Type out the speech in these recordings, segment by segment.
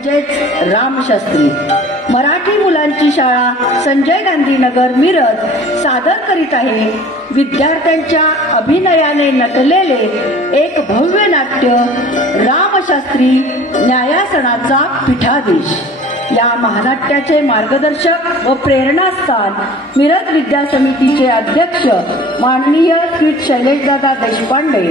म्हणजेच रामशास्त्री मराठी मुलांची शाळा संजय गांधी नगर मिरज सादर करीत आहे विद्यार्थ्यांच्या अभिनयाने नटलेले एक भव्य नाट्य रामशास्त्री न्यायासनाचा पीठाधीश। या महानाट्याचे मार्गदर्शक व प्रेरणास्थान मिरज विद्या समितीचे अध्यक्ष माननीय श्री शैलेशदादा देशपांडे,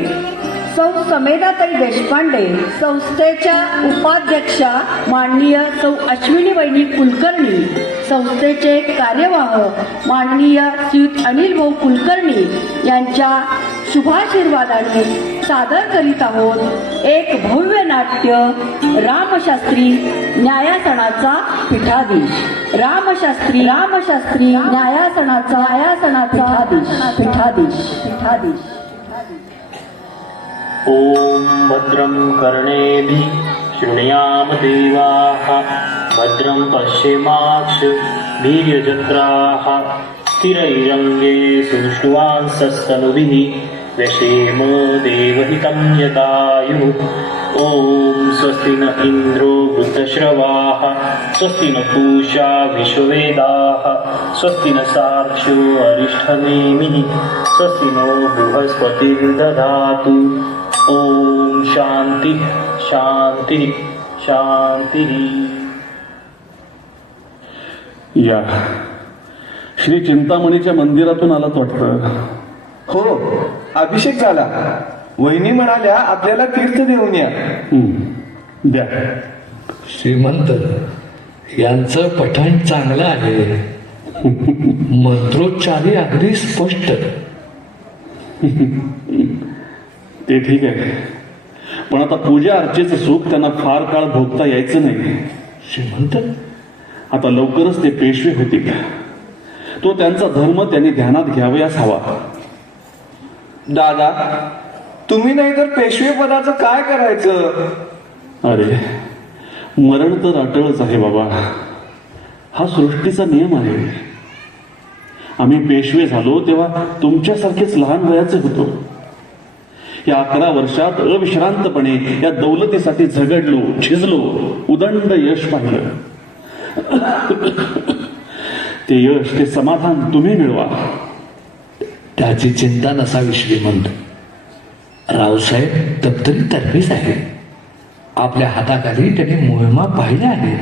सौ समेधाताई देशपांडे, संस्थेच्या उपाध्यक्षा माननीय सौ अश्विनी वैनी कुलकर्णी, संस्थेचे कार्यवाह माननीय श्री अनिल भाऊ कुलकर्णी यांच्या शुभाशीर्वादाने सादर करीत आहोत एक भव्य नाट्य रामशास्त्री न्यायासनाचा पीठाधीश। रामशास्त्री न्यायासनाचा पीठाधीश। ओम भद्रं कर्णेभिः शृणुयाम देवाः भद्रं पश्येमाक्षभिर्यजत्राः स्थिरैरङ्गे सुष्ठुवांसस्तनुभिः व्यशेम देवहितं यदायुः। ओम स्वस्ति न इंद्रो वृद्धश्रवाः स्वस्ति न पूषा विश्ववेदाः स्वस्ति न साक्षो अरिष्ठनेमिः स्वस्ति नो बृहस्पतिर्दधातु। ओम शांति शांति शांति। या श्री चिंतामणीच्या मंदिरातून आलात वाटतं? हो, अभिषेक झाला। वहिनी म्हणाल्या आपल्याला तीर्थ देऊन या। द्या। श्रीमंत यांचं पठण चांगलं आहे, मंत्रोच्चारी अगदी स्पष्ट। ते ठीक आहे, पण आता पूजा अर्चेचं सुख त्यांना फार काळ भोगता यायचं नाही। श्रीमंत आता लवकरच ते पेशवे होतील, तो त्यांचा धर्म त्यांनी ध्यानात घ्यावयास हवा। दादा, तुम्ही नाही तर पेशवे पदाचं काय करायचं? अरे, मरण तर अटळच आहे बाबा, हा सृष्टीचा नियम आहे। आम्ही पेशवे झालो तेव्हा तुमच्यासारखेच लहान वयाचे होतो। या 11 वर्षात अविश्रांतपणे या दौलतीसाठी झगडलो, झिजलो, उदंड यश पाहिलं। ते यश, ते समाधान तुम्ही मिळवा। त्याची चिंता नसावी श्रीमंत। रावसाहेब दप्तरी तरबेज आहे, आपल्या हाताखाली त्यांनी मोहिमा पाहिल्या आहेत।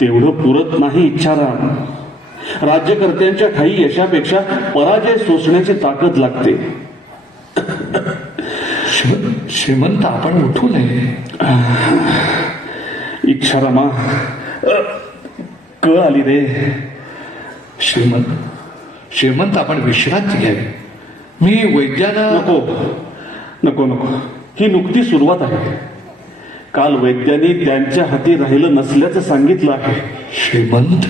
तेवढं पुरत नाही इच्छाराम। राज्यकर्त्यांच्या ठाई यशापेक्षा पराजय सोसण्याची ताकद लागते। श्रीमंत आपण उठू नये। इच्छारामा, कळ आली रे। श्रीमंत आपण विश्रांती घ्यावी। मी वैद्याला नको, ही नुकती सुरुवात आहे। काल वैद्यांनी त्यांच्या हाती राहिलं नसल्याचं सांगितलं आहे। श्रीमंत,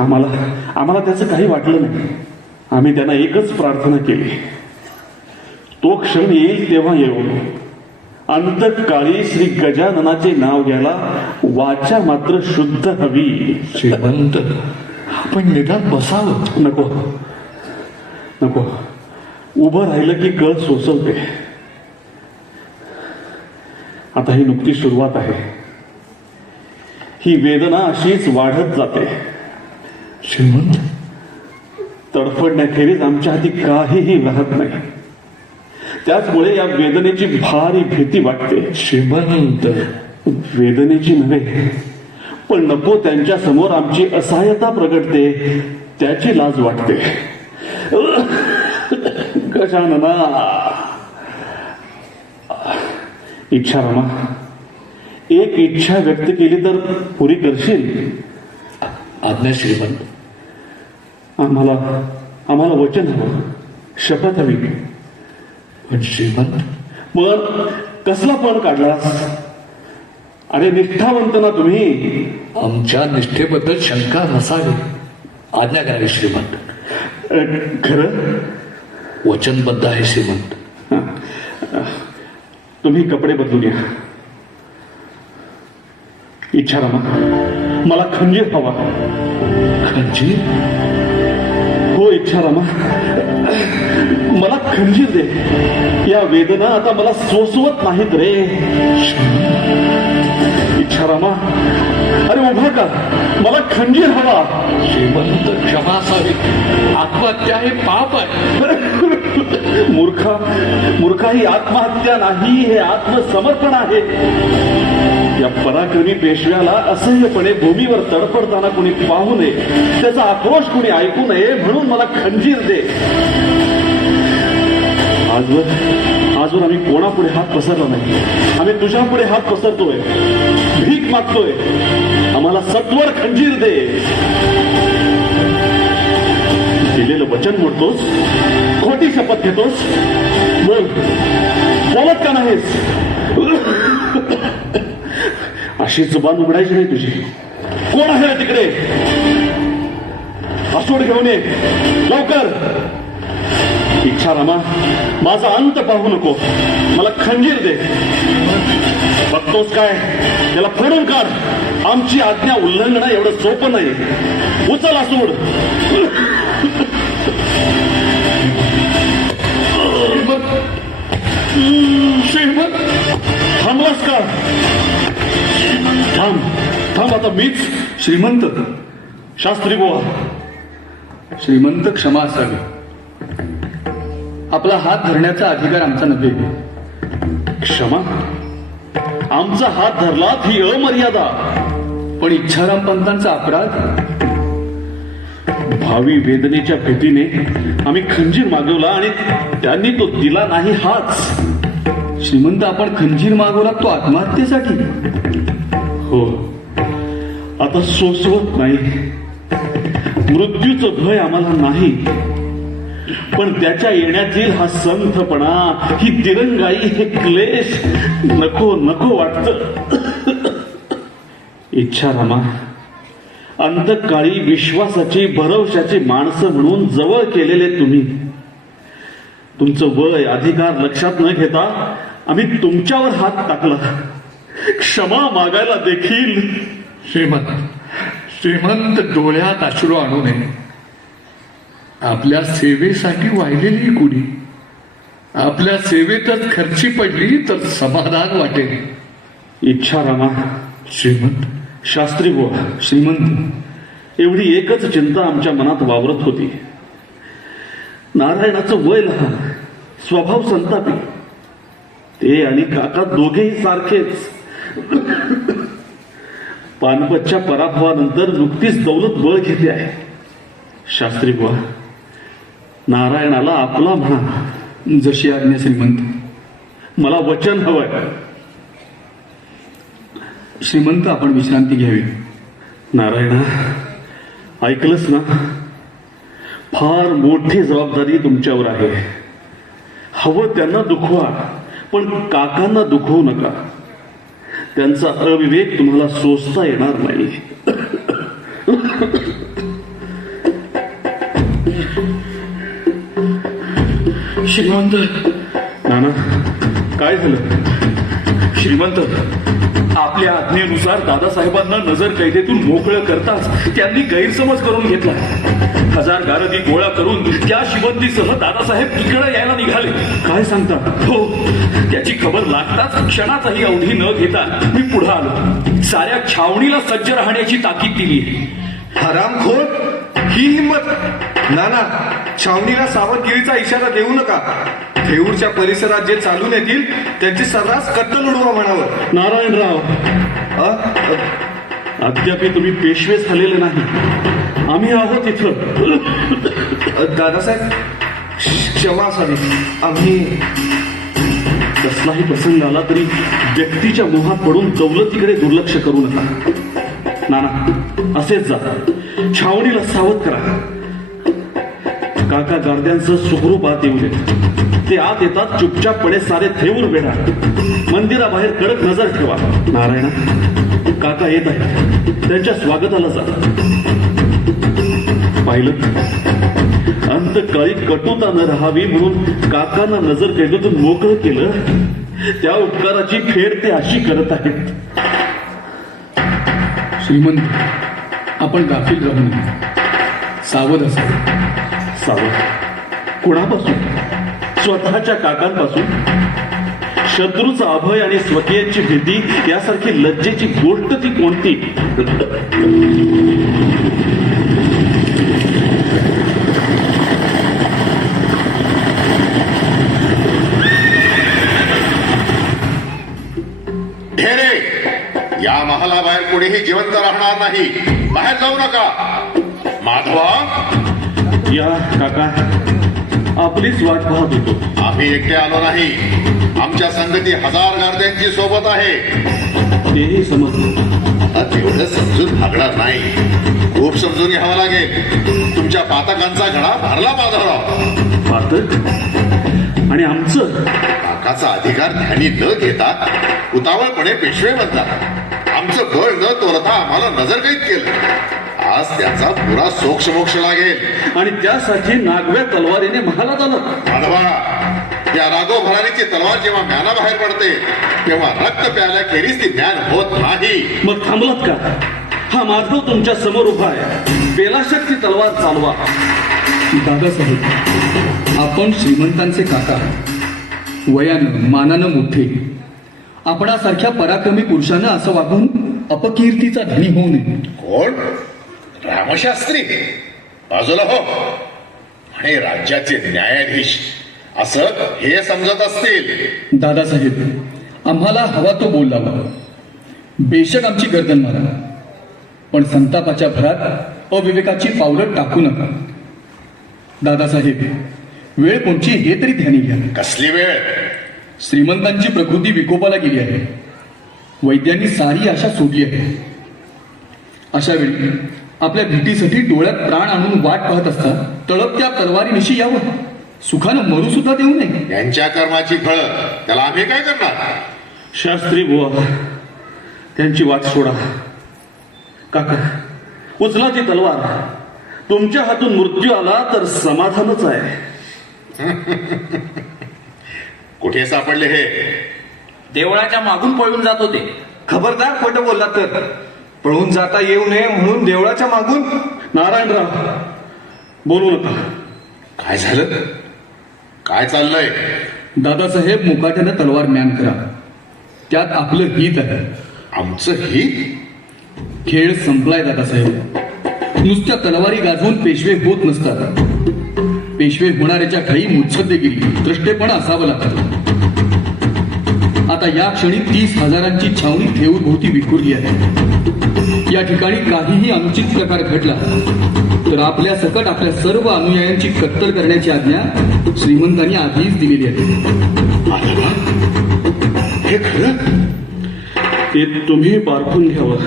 आम्हाला त्याचं काही वाटलं नाही। आम्ही त्यांना एकच प्रार्थना केली, तो क्षण येईल तेव्हा येऊ। अंतकाळी श्री गजाननाचे नाव घ्यायला वाचा मात्र शुद्ध हवी। श्रीमंत, आपण निदान बसावं। नको, उभं राहिलं की कळ सोसवते। आता ही नुकती सुरुवात आहे, ही वेदना अशीच वाढत जाते। श्रीमंत, तडफडण्याखेरीज आमच्या हाती काहीही राहत नाही। त्याचमुळे या वेदनेची भारी भीती वाटते। श्रीमंत, वेदनेची नव्हे, पण नको त्यांच्या समोर आमची असहाय्यता प्रगटते, त्याची लाज वाटते। गजानना, इच्छारामा, एक इच्छा व्यक्त केली तर पुरी करशील? आज्ञा श्रीमंत। आम्हाला वचन हवं, शपथ हवी। पण श्रीमंत, पण कसला पण काढलास? अरे निष्ठावंत ना तुम्ही। आमच्या निष्ठेबद्दल शंका नसावी, आज्ञा करावी श्रीमंत। खरं? वचनबद्ध आहे श्रीमंत। तुम्ही कपडे बदलून या। इच्छारामा, मला खंजीर हवा। खंजीर? हो नको इच्छारामा, मला खंजीर दे. या वेदना आता मला सोसवत नाहीत रे. इच्छारामा, अरे उभा का, मला खंजीर हवा. श्रीमंत क्षमा असावी. आत्महत्या हे पाप आहे. मूर्खा ही आत्महत्या नाही, हे आत्मसमर्पण आहे. या पराक्रमी पेशव्याला असह्यपणे भूमीवर तडफडताना कुणी पाहू नये, त्याचा आक्रोश कुणी ऐकू नये, म्हणून मला खंजीर दे. आजवर आम्ही कोणापुढे हात पसरला नाही. आम्ही तुझ्या पुढे हात पसरतोय, भीक मागतोय. आम्हाला सत्वर खंजीर दे. दिलेलं वचन मोडतोस, खोटी शपथ घेतोस. बोलत का नाहीस? अशी जुबान उघडायची नाही तुझी. कोण आहे तिकडे? आसूड घेऊन ये लवकर. इच्छारामा, माझा अंत पाहू नको, मला खंजीर दे. बघतोस काय, त्याला फोडून काढ. आमची आज्ञा उल्लंघन एवढं सोपं नाही. उचल आसूड. श्रीमंत, थांबलास का? थांब आता मीच. श्रीमंत, शास्त्री बुवा, श्रीमंत क्षमा असावी. आपला हात धरण्याचा अधिकार आमचा नव्हे. क्षमा? आमचा हात धरलात ही अमर्यादा. पण इच्छाराम पंतांचा अपराध. भावी वेदनेच्या भीतीने आम्ही खंजीर मागवला आणि त्यांनी तो दिला नाही. हाच. श्रीमंत, आपण खंजीर मागवला तो आत्महत्येसाठी. हो, आता सोसवत नाही. मृत्यूचं भय आम्हाला नाही, पण त्याच्या येण्यातील हा संथपणा, ही दिरंगाई, हे क्लेश नको नको वाटत. इच्छारामा, अंतकाळी विश्वासाची, भरवशाची माणसं म्हणून जवळ केलेले तुम्ही, तुमचं वय, अधिकार लक्षात न घेता आम्ही तुमच्यावर हात टाकला. क्षमा मागायला देखील. श्रीमंत, डोळ्यात अश्रू आणू नये. आपल्या सेवेसाठी वाहिलेली कुणी आपल्या सेवेतच खर्ची पडली तर समाधान वाटेल. इच्छारामा, श्रीमंत, शास्त्री बुवा, श्रीमंत, एवढी एकच चिंता आमच्या मनात वावरत होती. नारायणाचं वय लहान, स्वभाव संतापी. ते आणि काका दोघेही सारखेच. पानपतच्या पराभवानंतर नुकतीच दौलत बळ घेते आहे. शास्त्री बुवा, नारायणाला आपला म्हणा. जशी आज्ञा श्रीमंत. मला वचन हवंय. श्रीमंत, आपण विश्रांती घ्यावी. नारायणा, ऐकलंस ना? फार मोठी जबाबदारी तुमच्यावर आहे. हवं त्यांना दुखवा, पण काकांना दुखवू नका. त्यांचा अविवेक तुम्हाला सोसता येणार नाही. श्रीमंत. नाना, काय झालं? श्रीमंत, आपल्या आज्ञेनुसार दादासाहेबांना नजर कैदेतून मोकळं करताच त्यांनी गैरसमज करून घेतला. 1000 गारदी गोळा करून त्या शिबंदीसह दादासाहेब इकडे यायला निघाले. काय सांगता? हो, त्याची खबर लागताच क्षणाचाही अवधी न घेता मी पुढे आलो. साऱ्या छावणीला सज्ज राहण्याची ताकीद दिली. हरामखोर, ही हिंमत! नाना, छावणीला सावधगिरीचा इशारा देऊ नका. थेऊरच्या परिसरात जे चालून येतील त्यांची सर्रास कत्तल उडवा म्हणावं. नारायणराव, अद्याप तुम्ही पेशवे झालेले नाही. आम्ही आहोत इथं. दादासाहेब, क्षमा असावी. आम्ही कसलाही प्रसंग आला तरी व्यक्तीच्या मोहात पडून दौलतीकडे दुर्लक्ष करू नका. नाना, असेच जा. छावणीला सावध करा. काका गार्द्यांचं सुखरूप आत येऊ दे. ते आत येतात चुपचापपणे सारे थेऊर बेडा. मंदिराबाहेर कडक नजर ठेवा. नारायणा, काका येत आहेत, त्यांच्या स्वागताला जा. पाहिलं, अंतकाळी कटुता न राहावी म्हणून काकांना नजर कैदेतून मोकळं केलं. त्या उपकाराची फेड ते अशी करत आहेत. श्रीमंत, आपण गाफील राहू नये. सावध असा. सावध कुणापासून? स्वतःच्या काकांपासून? शत्रूचा अभय आणि स्वकीयांची भीती यासारखी लज्जेची गोष्ट ती कोणती? ढेरे, या महालाबाहेर कोणीही जिवंत राहणार नाही. बाहेर जाऊ नका. माधवा, या काका, आपलीच वाट पाहत होतो. आम्ही एकटे आलो नाही. आमच्या संगती 1000 गार्द्यांची सोबत आहे. तेही समजलं. आता तेवढं समजून भागणार नाही. खूप समजून घ्यावं लागेल. तुमच्या पातकांचा घडा भरला माधवराव. पातक आणि आमचं काकाचा अधिकार ध्यानी न घेता उतावळपणे पेशवे बनतात. आमचं बळ न तोरता आम्हाला नजरकैद केलं. आज त्याचा पुरा सोक्षमोक्ष लागेल. आणि त्यासाठी नागव्या तलवारीने महालात आलं. माधवा, या राघव भरारीची तलवार जेव्हा म्यानाबाहेर पडते तेव्हा रक्त प्यायल्याखेरीज ती म्यान होत नाही. मग थांबलात का? हा माधव तुमच्या समोर उभा आहे. बेलाशक ती तलवार चालवा. दादासाहेब, आपण श्रीमंतांचे काका, वयानं मानानं मोठे. आपणासारख्या पराक्रमी पुरुषानं असं वागून अपकीर्तीचा धनी होऊ नये. कोण? रामशास्त्री? बाजूला हो. आणि राज्याचे न्यायाधीश असं हे समजत असतील. दादासाहेब, आम्हाला हवा तो बोल लावा. बेशक आमची गर्दन मारा, पण संतापाच्या भरात अविवेकाची पावलं टाकू नका. दादासाहेब, वेळ कोणची हे तरी ध्यानी घ्या. कसली वेळ? श्रीमंतांची प्रकृती विकोपाला गेली आहे. वैद्यांनी सारी आशा सोडली आहे. अशा वेळी आपल्या भेटीसाठी डोळ्यात प्राण आणून वाट पाहत असता तळपत्या तलवारीनिशी यावं. सुखानं मरू सुद्धा देऊ नये. यांच्या कर्माची फळ त्याला आम्ही काय करणार? शास्त्री बुवा, त्यांची वाट सोडा. काका, उचला ती तलवार. तुमच्या हातून मृत्यू आला तर समाधानच आहे. कुठे सापडले हे? देवळाच्या मागून पळून जात होते. खबरदार, खोटं बोलला तर. पळून जाता येऊ नये म्हणून देवळाच्या मागून? नारायणराव, बोलू नका. काय झालं? काय चाललंय? दादासाहेब, मुकाट्यानं तलवार म्यान करा. त्यात आपलं हित आहे. आमचं हित? खेळ संपलाय दादासाहेब. नुसत्या तलवारी गाजवून पेशवे होत नसतात. पेशवे होणाऱ्याच्या ठाई मुत्सद्देगिरी, दृष्टेपणा असावं लागतं. आता या क्षणी 30,000ची छावणी थेऊरभोवती विखुरली आहे. या ठिकाणी काहीही अनुचित प्रकार घडला तर आपल्या सकट आपल्या सर्व अनुयायांची कत्तल करण्याची आज्ञा श्रीमंतांनी आधीच दिलेली आहे. माधवा, हे खरं? ते तुम्ही पारखून घ्यावं.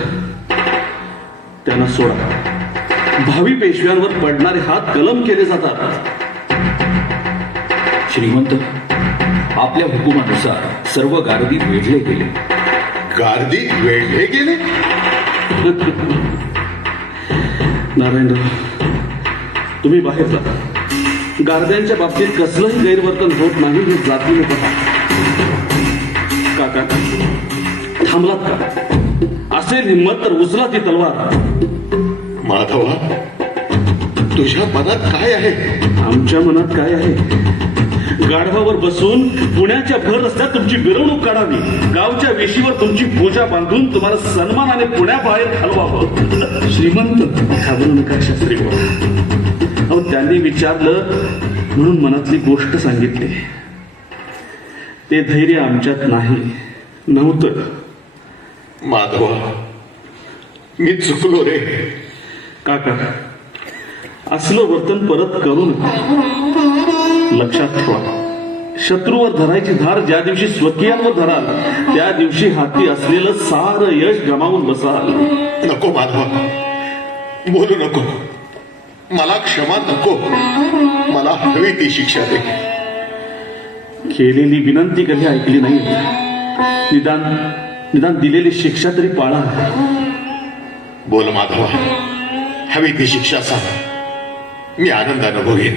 त्यांना सोडा. भावी पेशव्यांवर पडणारे हात कलम केले जातात. श्रीमंत, आपल्या हुकुमानुसार सर्व गारदी वेढले गेले. गार्दी वेढले गेले? नारायणराव, तुम्ही बाहेर जा. गारद्यांच्या बाबतीत कसलंही गैरवर्तन होत नाही हे जातीने पहा. काका, थांबलात का? असेल हिंमत तर उचला ती तलवार. माधवा, तुझ्या मनात काय आहे? आमच्या मनात काय आहे? गाढवावर बसून पुण्याच्या भर रस्त्यात तुमची मिरवणूक काढावी. गावच्या वेशीवर तुमची पूजा बांधून तुम्हाला सन्मानाने पुण्याबाहेर घालवावं. श्रीमंत, घाबरू नका शास्त्री बुवा. अहो, त्यांनी विचारलं म्हणून मनातली गोष्ट सांगितली. ते धैर्य आमच्यात नव्हतं. माधवा, मी चुकलो रे. काका, असलं वर्तन परत करू नका. लक्षात ठेवा, शत्रूवर धरायची धार ज्या दिवशी स्वकीयांवर धराल त्या दिवशी हाती असलेलं सारं यश गमावून बसाल. नको माधवा, बोलू नको. मला क्षमा नको. मला हवी ती शिक्षा दे. केलेली विनंती कधी ऐकली नाही. निदान दिलेली शिक्षा तरी पाळा. बोल माधवा, हवी ती शिक्षा सांग. मी आनंदानं भोगेन.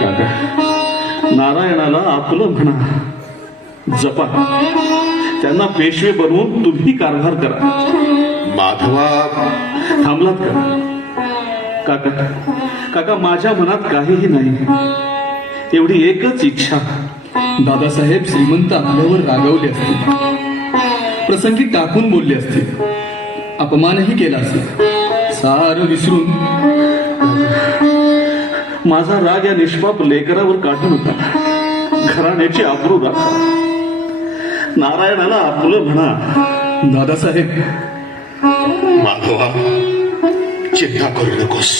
काका, नारायणाला आपलं म्हणा. जपा. त्यांना पेशवे बनवून तुम्ही कारभार करा. माधवा, थांबलात का? काका काका माझ्या मनात काहीही नाही, एवढी एकच इच्छा. दादासाहेब श्रीमंत आपल्यावर रागवले असते, प्रसंगी टाकून बोलले असते, अपमानही केला असेल. सारं विसरून माझा राग या निष्पाप लेकरावर काढू नका. घराण्याची आबरू राखा. नारायणाला आपलं म्हणा. दादासाहेब, माधवा, चिंता करू नकोस.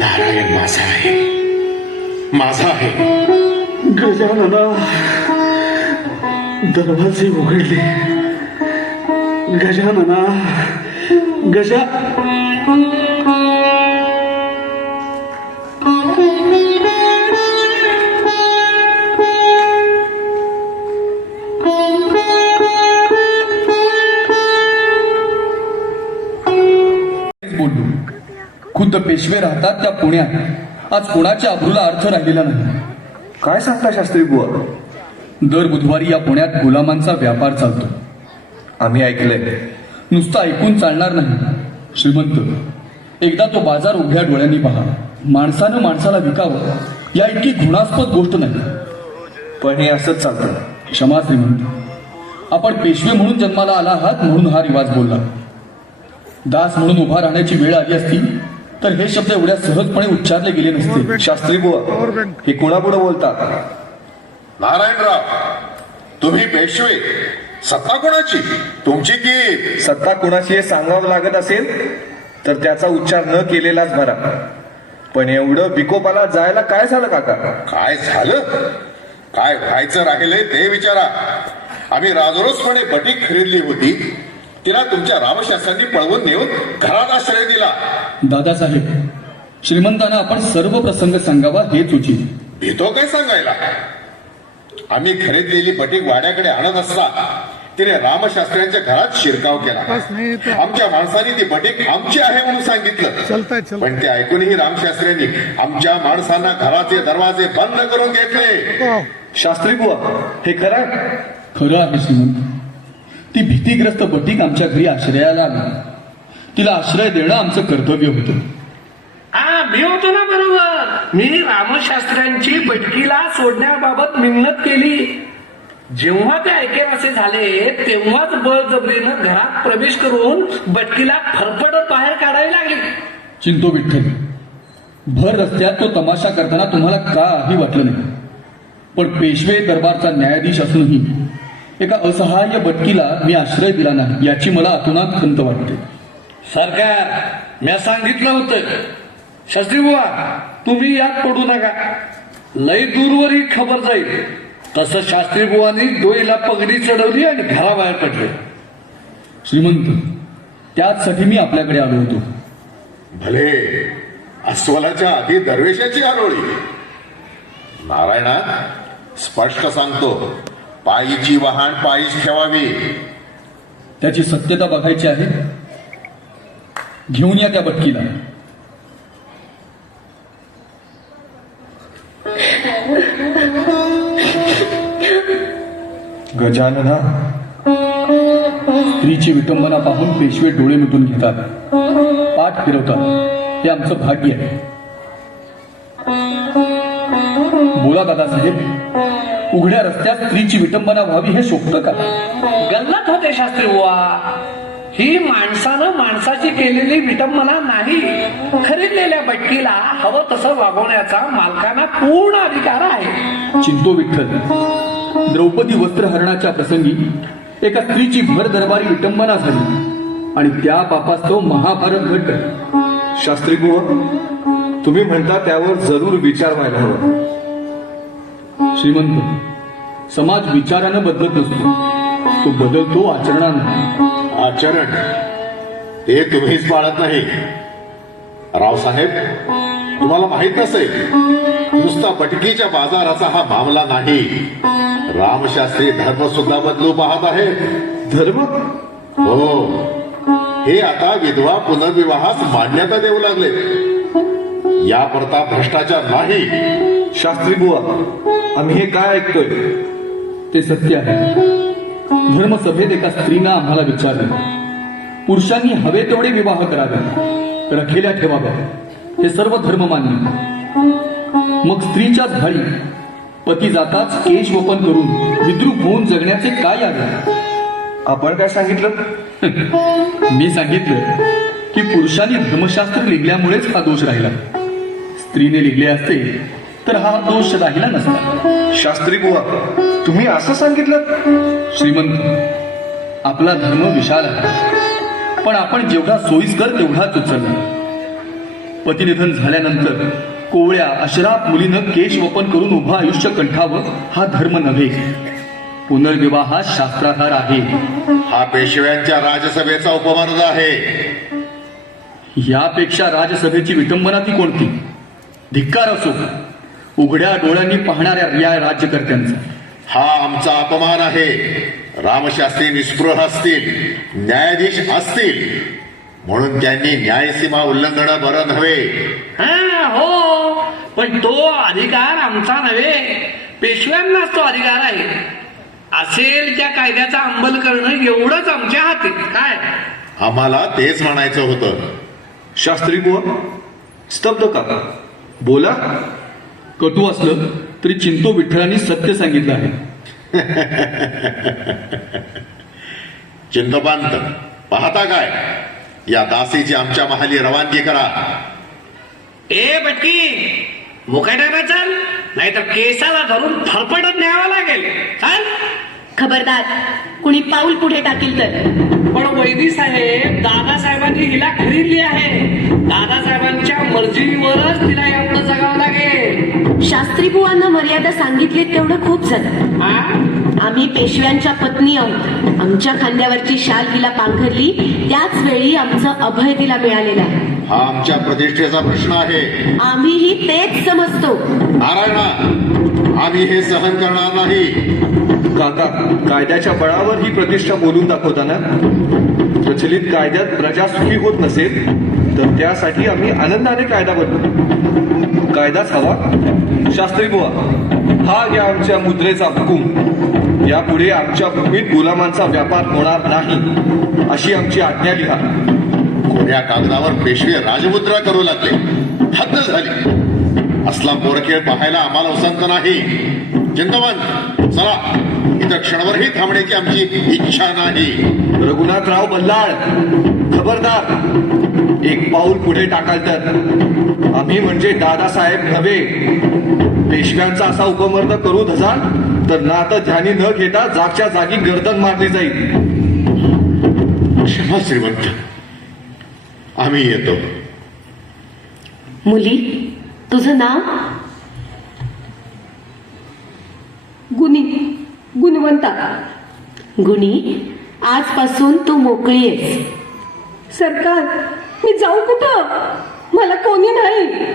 नारायण माझा आहे, माझा आहे. गजानना, दरवाजे उघडले. गजानना, गजा बोललो. खुद्द पेशवे राहतात त्या पुण्यात आज कोणाच्या अब्रूला अर्थ राहिलेला नाही. काय सांगता शास्त्री बुवा? दर बुधवारी या पुण्यात गुलामांचा व्यापार चालतो. आम्ही ऐकलंय. नुसतं ऐकून चालणार नाही श्रीमंत. एकदा तो बाजार उघड्या डोळ्यांनी पहा. माणसानं माणसाला विकावं या इतकी घृणास्पद गोष्ट नाही. पण हे असंच चालतं. क्षमा श्रीमंत, आपण पेशवे म्हणून जन्माला आला आहात म्हणून हा रिवाज बोलला. दास म्हणून उभा राहण्याची वेळ आली असती तर हे शब्द एवढ्या सहजपणे उच्चारले गेले नसते. शास्त्री बुवा, हे कुणापुढे बोलतात? नारायणराव, तुम्ही पेशवे, सत्ता कोणाची, तुमची की? सत्ता कुणाची हे सांगावं लागत असेल तर त्याचा उच्चार न केलेलाच बरा. पण एवढं विकोपाला जायला काय झालं काका? काय झालं? काय व्हायचं राहिलंय ते विचारा. आम्ही राजरोसपणे बटीक खरीदली होती, तिला तुमच्या रामशास्त्रांनी पळवून नेऊन घरात आश्रय दिला. दादासाहेब, श्रीमंतांना आपण सर्व प्रसंग सांगावा हेच उचित. भीतो काय सांगायला? आम्ही खरीदलेली बटीक वाड्याकडे आणत असता तिने रामशास्त्र्यांच्या घरात शिरकाव केला. आमच्या माणसाने ती बटीक आमची आहे म्हणून सांगितलं, पण ते ऐकूनही रामशास्त्र्यांनी आमच्या माणसांना घराचे दरवाजे बंद करून घेतले. शास्त्री बुवा, हे खरं? खरं आहे श्रीमंत. ती भीतीग्रस्त बटीक आमच्या घरी आश्रयाला आली. तिला आश्रय देणं आमचं कर्तव्य होतं. हा, मी होतो ना बरोबर. मी रामशास्त्र्यांची बैठकीला सोडण्याबाबत मिन्नत केली. जेव्हा ते ऐकेनासे झाले तेव्हाच बळजबरीनं घरात प्रवेश करून बैठकीला फरफडत बाहेर काढावी लागली. चिंतो विठ्ठल, भर रस्त्यात तो तमाशा करताना तुम्हाला काही वाटलं नाही. पण पेशवे दरबारचा न्यायाधीश असूनही एका असहाय्य बटकीला मी आश्रय दिला नाही याची मला अतोनात खंत वाटते. सरकार, मी सांगितलं होतं. शास्त्री बुवा, तुम्ही यात पडू नका. लय दूरवर ही खबर जाईल. तसं शास्त्री बुवांनी डोईला पगडी चढवली आणि घराबाहेर पडले. श्रीमंत, त्याचसाठी मी आपल्याकडे आलो होतो. भले, अस्वलाच्या आधी दरवेशाची आरोळी. नारायणा, स्पष्ट सांगतो, पायीची वाहन पायीच ठेवावी. त्याची सत्यता बघायची आहे. घेऊन या त्या बटकीला. गजानना, स्त्रीची विटंबना पाहून पेशवे डोळे मिटून घेतात, पाठ फिरवतात. हे आमचं भाग्य आहे. बोला दादासाहेब, उघड्या रस्त्यात स्त्रीची विटंबना व्हावी हे शोभतं का? गल्लत होते शास्त्री बुवा. ही माणसानं माणसाची केलेली विटंबना नाही. खरीदलेल्या बैठकीला हवं तसं वागवण्याचा मालकांना पूर्ण अधिकार आहे. चिंतो विठ्ठल, द्रौपदी वस्त्रहरणाच्या प्रसंगी एका स्त्रीची भर दरबारी विटंबना झाली आणि त्या पापास्तव महाभारत घडलं. शास्त्री बुवा, तुम्ही म्हणता त्यावर जरूर विचार व्हायला हवा. श्रीमंत, समाज विचारानं बदलत नसतो, तो बदलतो आचरणानं. आचरण ते तुम्हीच पाळत नाही. रावसाहेब, तुम्हाला माहित नसेल, नुसता बटकीच्या बाजाराचा हा मामला नाही. रामशास्त्री धर्म सुद्धा बदलू पाहत आहे. धर्म? हो, हे आता विधवा पुनर्विवाहास मान्यता देऊ लागले. या परता भ्रष्टाचार नाही. शास्त्री बुवा, आम्ही हे काय ऐकतोय? ते सत्य आहे. धर्मसभेत एका स्त्रीनं आम्हाला विचारलं, पुरुषांनी हवे तेवढे विवाह करावे, रखेल्या ठेवाव्या, हे सर्व धर्म मान्य. मग स्त्रीच्याच घाडी पती जाताच केश वपन करून विद्रूप होऊन जगण्याचे काय आहे? आपण काय सांगितलं? मी सांगितलं की पुरुषांनी धर्मशास्त्र लिहिल्यामुळेच हा दोष राहिला. स्त्रीने लिहिले असते तर हा दोष राहिला नसता. शास्त्री बुवा, तुम्ही असं सांगितलं? श्रीमंत, आपला धर्म विशाल आहे, पण आपण जेवढा सोयीस्कर तेवढाच उचलला. पतिनिधन झाल्यानंतर कोवळ्या अशराफ मुलीनं केश वपन करून उभं आयुष्य कंठावं हा धर्म नव्हे. पुनर्विवाह हा शास्त्राधार आहे. हा पेशव्यांच्या राजसभेचा उपमार्ग आहे. यापेक्षा राजसभेची विटंबना ती कोणती? धिक्कार असो उघड्या डोळ्यांनी पाहणाऱ्या या राज्यकर्त्यांचा. हा आमचा अपमान आहे. रामशास्त्री निस्पृह असतील, न्यायाधीश असतील म्हणून त्यांनी न्यायसीमा उल्लंघन बरं नव्हे. हो, पण तो अधिकार आमचा नव्हे, पेशव्यांनाच तो अधिकार आहे. असेल त्या कायद्याचा अंमल करणं एवढंच आमच्या हाती. काय आम्हाला तेच म्हणायचं होतं. शास्त्री बुवा, स्तब्ध का? बोला. कटू असलं तरी चिंतो विठ्ठलांनी सत्य सांगितलं आहे. चिंतपंत, पाहता काय? या दासीची आमच्या महाली रवानगी करा. ए बटकी, मुकाट्याला चाल, नाहीतर केसाला धरून फरफडत न्यावं लागेल. चाल. खबरदार, कुणी पाऊल पुढे टाकील तर. पण वैदी साहेब, दादासाहेबांनी हिला खरीदली आहे. दादासाहेबांच्या मर्जीवरच तिला एवढं जगावं लागेल. शास्त्री बुवांना मर्यादा सांगितली तेवढं खूप झालं. आम्ही पेशव्यांच्या पत्नी आहोत. आमच्या खांद्यावरची शाल तिला पांघरली त्याच वेळी आमचं अभय तिला मिळालेलं आहे. हा आमच्या प्रतिष्ठेचा प्रश्न आहे. आम्हीही तेच समजतो. नारायणा, आम्ही हे सहन करणार नाही. काका, कायद्याच्या बळावर ही प्रतिष्ठा बोलून दाखवताना प्रचलित कायद्यात प्रजा सुखी होत नसेल तर त्यासाठी आम्ही आनंदाने कायदा बनवतो. कायदाच हवा. शास्त्री बुवा, हा घ्या आमच्या मुद्रेचा हुकूम. यापुढे आमच्या भूमीत गुलामांचा व्यापार होणार नाही अशी आमची आज्ञा लिहा. कोऱ्या कागदावर पेशवे राजमुद्रा करू लागले. हद्द झाली. असला पोरखेळ पाहायला आम्हाला उसंत नाही. चिंतवन, चला. इथं क्षणभरही थांबण्याची आमची इच्छा नाही. रघुनाथराव बल्लाळ, खबरदार. एक पाऊल पुढे टाकाल तर आम्ही म्हणजे दादासाहेब नव्हे. पेशव्यांचा असा उपमर्द करू धजाल तर नातं ध्यानी न घेता जागच्या जागी गर्दन मारली जाईल. क्षमा श्रीमंत, आम्ही येतो. मुली, तुझं नाव? गुणी, गुणवंता. गुणी, आजपासून तू मोकळी आहेस. सरकार, मी जाऊ कुठं? मला कोणी नाही.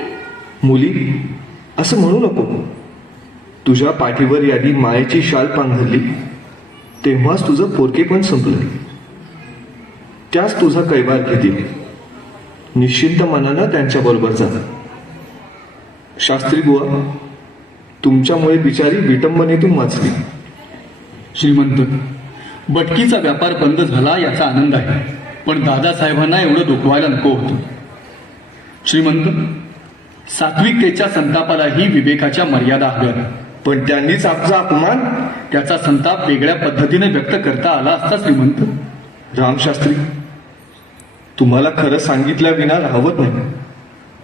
मुली, असं म्हणू नको. तुझ्या पाठीवर यादी मायेची शाल पांघरली तेव्हाच तुझं पोरकेपण संपलं. त्याच तुझा कैवार घेतील. निश्चिंत मनानं त्यांच्या बरोबर जा. शास्त्री बुवा, तुमच्यामुळे बिचारी विटंबनेतून वाचली. श्रीमंत, बटकीचा व्यापार बंद झाला याचा आनंद आहे, पण दादासाहेबांना एवढं दुखवायला नको होतं. श्रीमंत, सात्विकतेच्या संतापालाही विवेकाच्या मर्यादा हव्यात. पण त्यांनीच आमचा अपमान. त्याचा संताप वेगळ्या पद्धतीने व्यक्त करता आला असता. श्रीमंत रामशास्त्री, तुम्हाला खरं सांगितल्या विना राहवत नाही.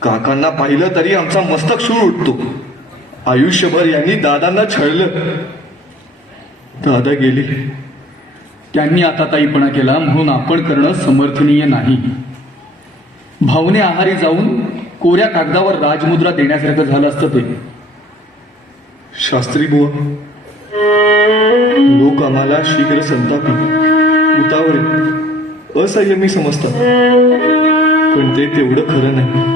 काकांना पाहिलं तरी आमचा मस्तक शूळ उठतो. आयुष्यभर यांनी दादांना छळलं. दादा गेले. त्यांनी आता ताईपणा केला म्हणून आपण करणं समर्थनीय नाही. भावने आहारी जाऊन कोऱ्या कागदावर राजमुद्रा देण्यासारखं झालं असतं ते. शास्त्री बुवा, लोक आम्हाला शीघ्र संतापी, उतावळे, असंयमी समजतात. पण ते तेवढं खरं नाही.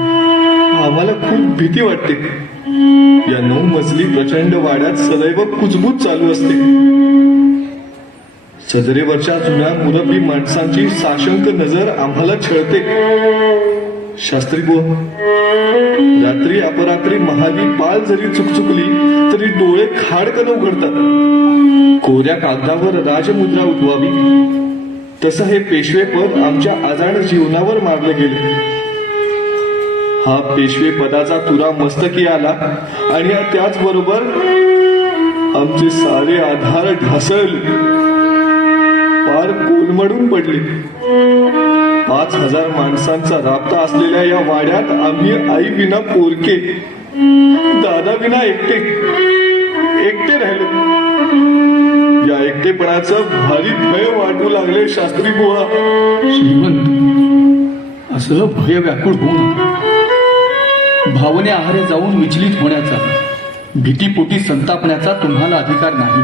आम्हाला खूप भीती वाटते. या 9 मजली प्रचंड वाड्यात सदैव कुजबूज चालू असते. सदरेवरच्या जुन्या मुरब्बी माणसांची साशंक नजर आम्हाला छळते. शास्त्री बुवा, रात्री अपरात्री महाली पाल जरी चुकचुकली तरी डोळे खाडकन उघडतात. कोऱ्या कागदावर राजमुद्रा उठवावी तसं हे पेशवेपद आमच्या आजाण जीवनावर मारलं गेलं. हा पेशवे पदाचा तुरा मस्तकी आला आणि त्याचबरोबर आमचे सारे आधार ढासळले, पार कोलमडून पडले. 5,000 माणसांचा राबता असलेल्या या वाड्यात आम्ही आई विना पोरके, दादा विना एकटे राहिलो. या एकटेपणाचं भारी भय वाटू लागले शास्त्री बुवा. श्रीमंत, असं भय व्याकुळ होऊ नका. भावने आहारे जाऊन विचलित होण्याचा, भीतीपोटी संतापण्याचा तुम्हाला अधिकार नाही.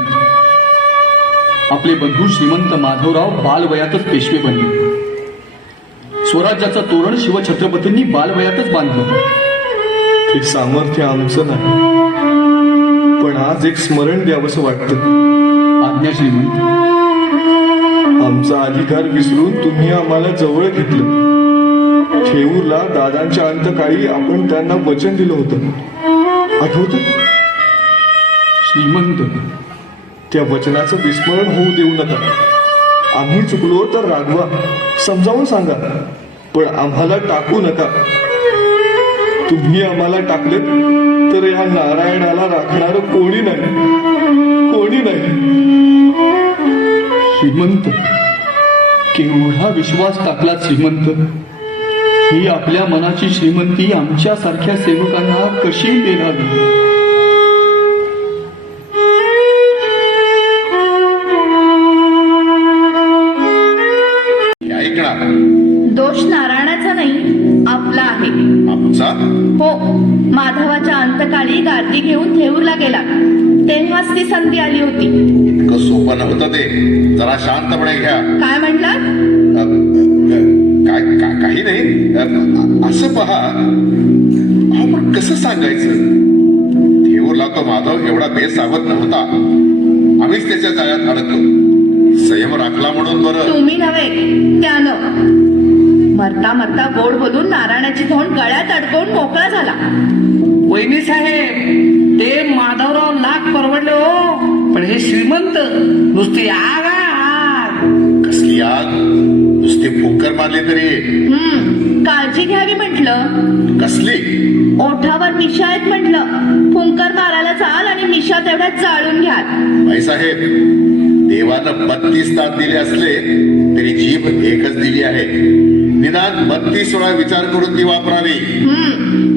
आपले बंधू श्रीमंत माधवराव बालवयातच पेशवे बनले. स्वराज्याचं तोरण शिवछत्रपतींनी बालवयातच बांधलं. ते सामर्थ्य आमचं नाही, पण आज एक स्मरण द्यावंसं वाटतं. आज्ञा श्रीमंत. आमचा अधिकार विसरून तुम्ही आम्हाला जवळ घेतलं. ठेऊरला दादांच्या अंतकाळी आपण त्यांना वचन दिलं होतं, आठवतं? श्रीमंत, त्या वचनाचं विस्मरण होऊ देऊ नका. आम्ही चुकलो तर रागवा, समजावून सांगा, पण आम्हाला टाकू नका. तुम्ही आम्हाला टाकलेत तर या नारायणाला राखणारं कोणी नाही. श्रीमंत, केवढा विश्वास टाकला श्रीमंत. ही आपल्या मनाची श्रीमंती आमच्यासारख्या सेवकांना कशी मिळावी? ऐकणार दोष नारायणाचा नाही, आपला आहे. आमचा? हो, माधवाच्या अंतकाळी गादी घेऊन थेऊरला गेला तेव्हाच ती संधी आली होती. इतकं सोपं नव्हतं ते. जरा शांतपणे घ्या. काय म्हटलात? काही नाही. असं पहा, आपण कसं सांगायचं? थेऊरला तो माधव एवढा बेसावध नव्हता. आम्हीच त्याच्या जाळ्यात अडकलो. संयम राखला म्हणून बरं. तुम्ही नव्हे, त्यानं. मरता मरता गोड बोलून नारायणाची धोंड गळ्यात अडकवून मोकळा झाला. वहिनी साहेब, ते माधवराव लाख परवडले हो, पण हे श्रीमंत नुसती आग कसली आग? नुसती फुंकर मारली तरी. काळजी घ्यावी म्हटलं. कसली? ओठावर मिशा आहेत म्हटलं. फुंकर मारायला जाल आणि मिशा तेवढ्यात जाळून घ्याल. बाईसाहेब, देवानं 32 दात दिले असले तरी जीभ एकच दिली आहे. निदान 32 वेळा विचार करून ती वापरावी.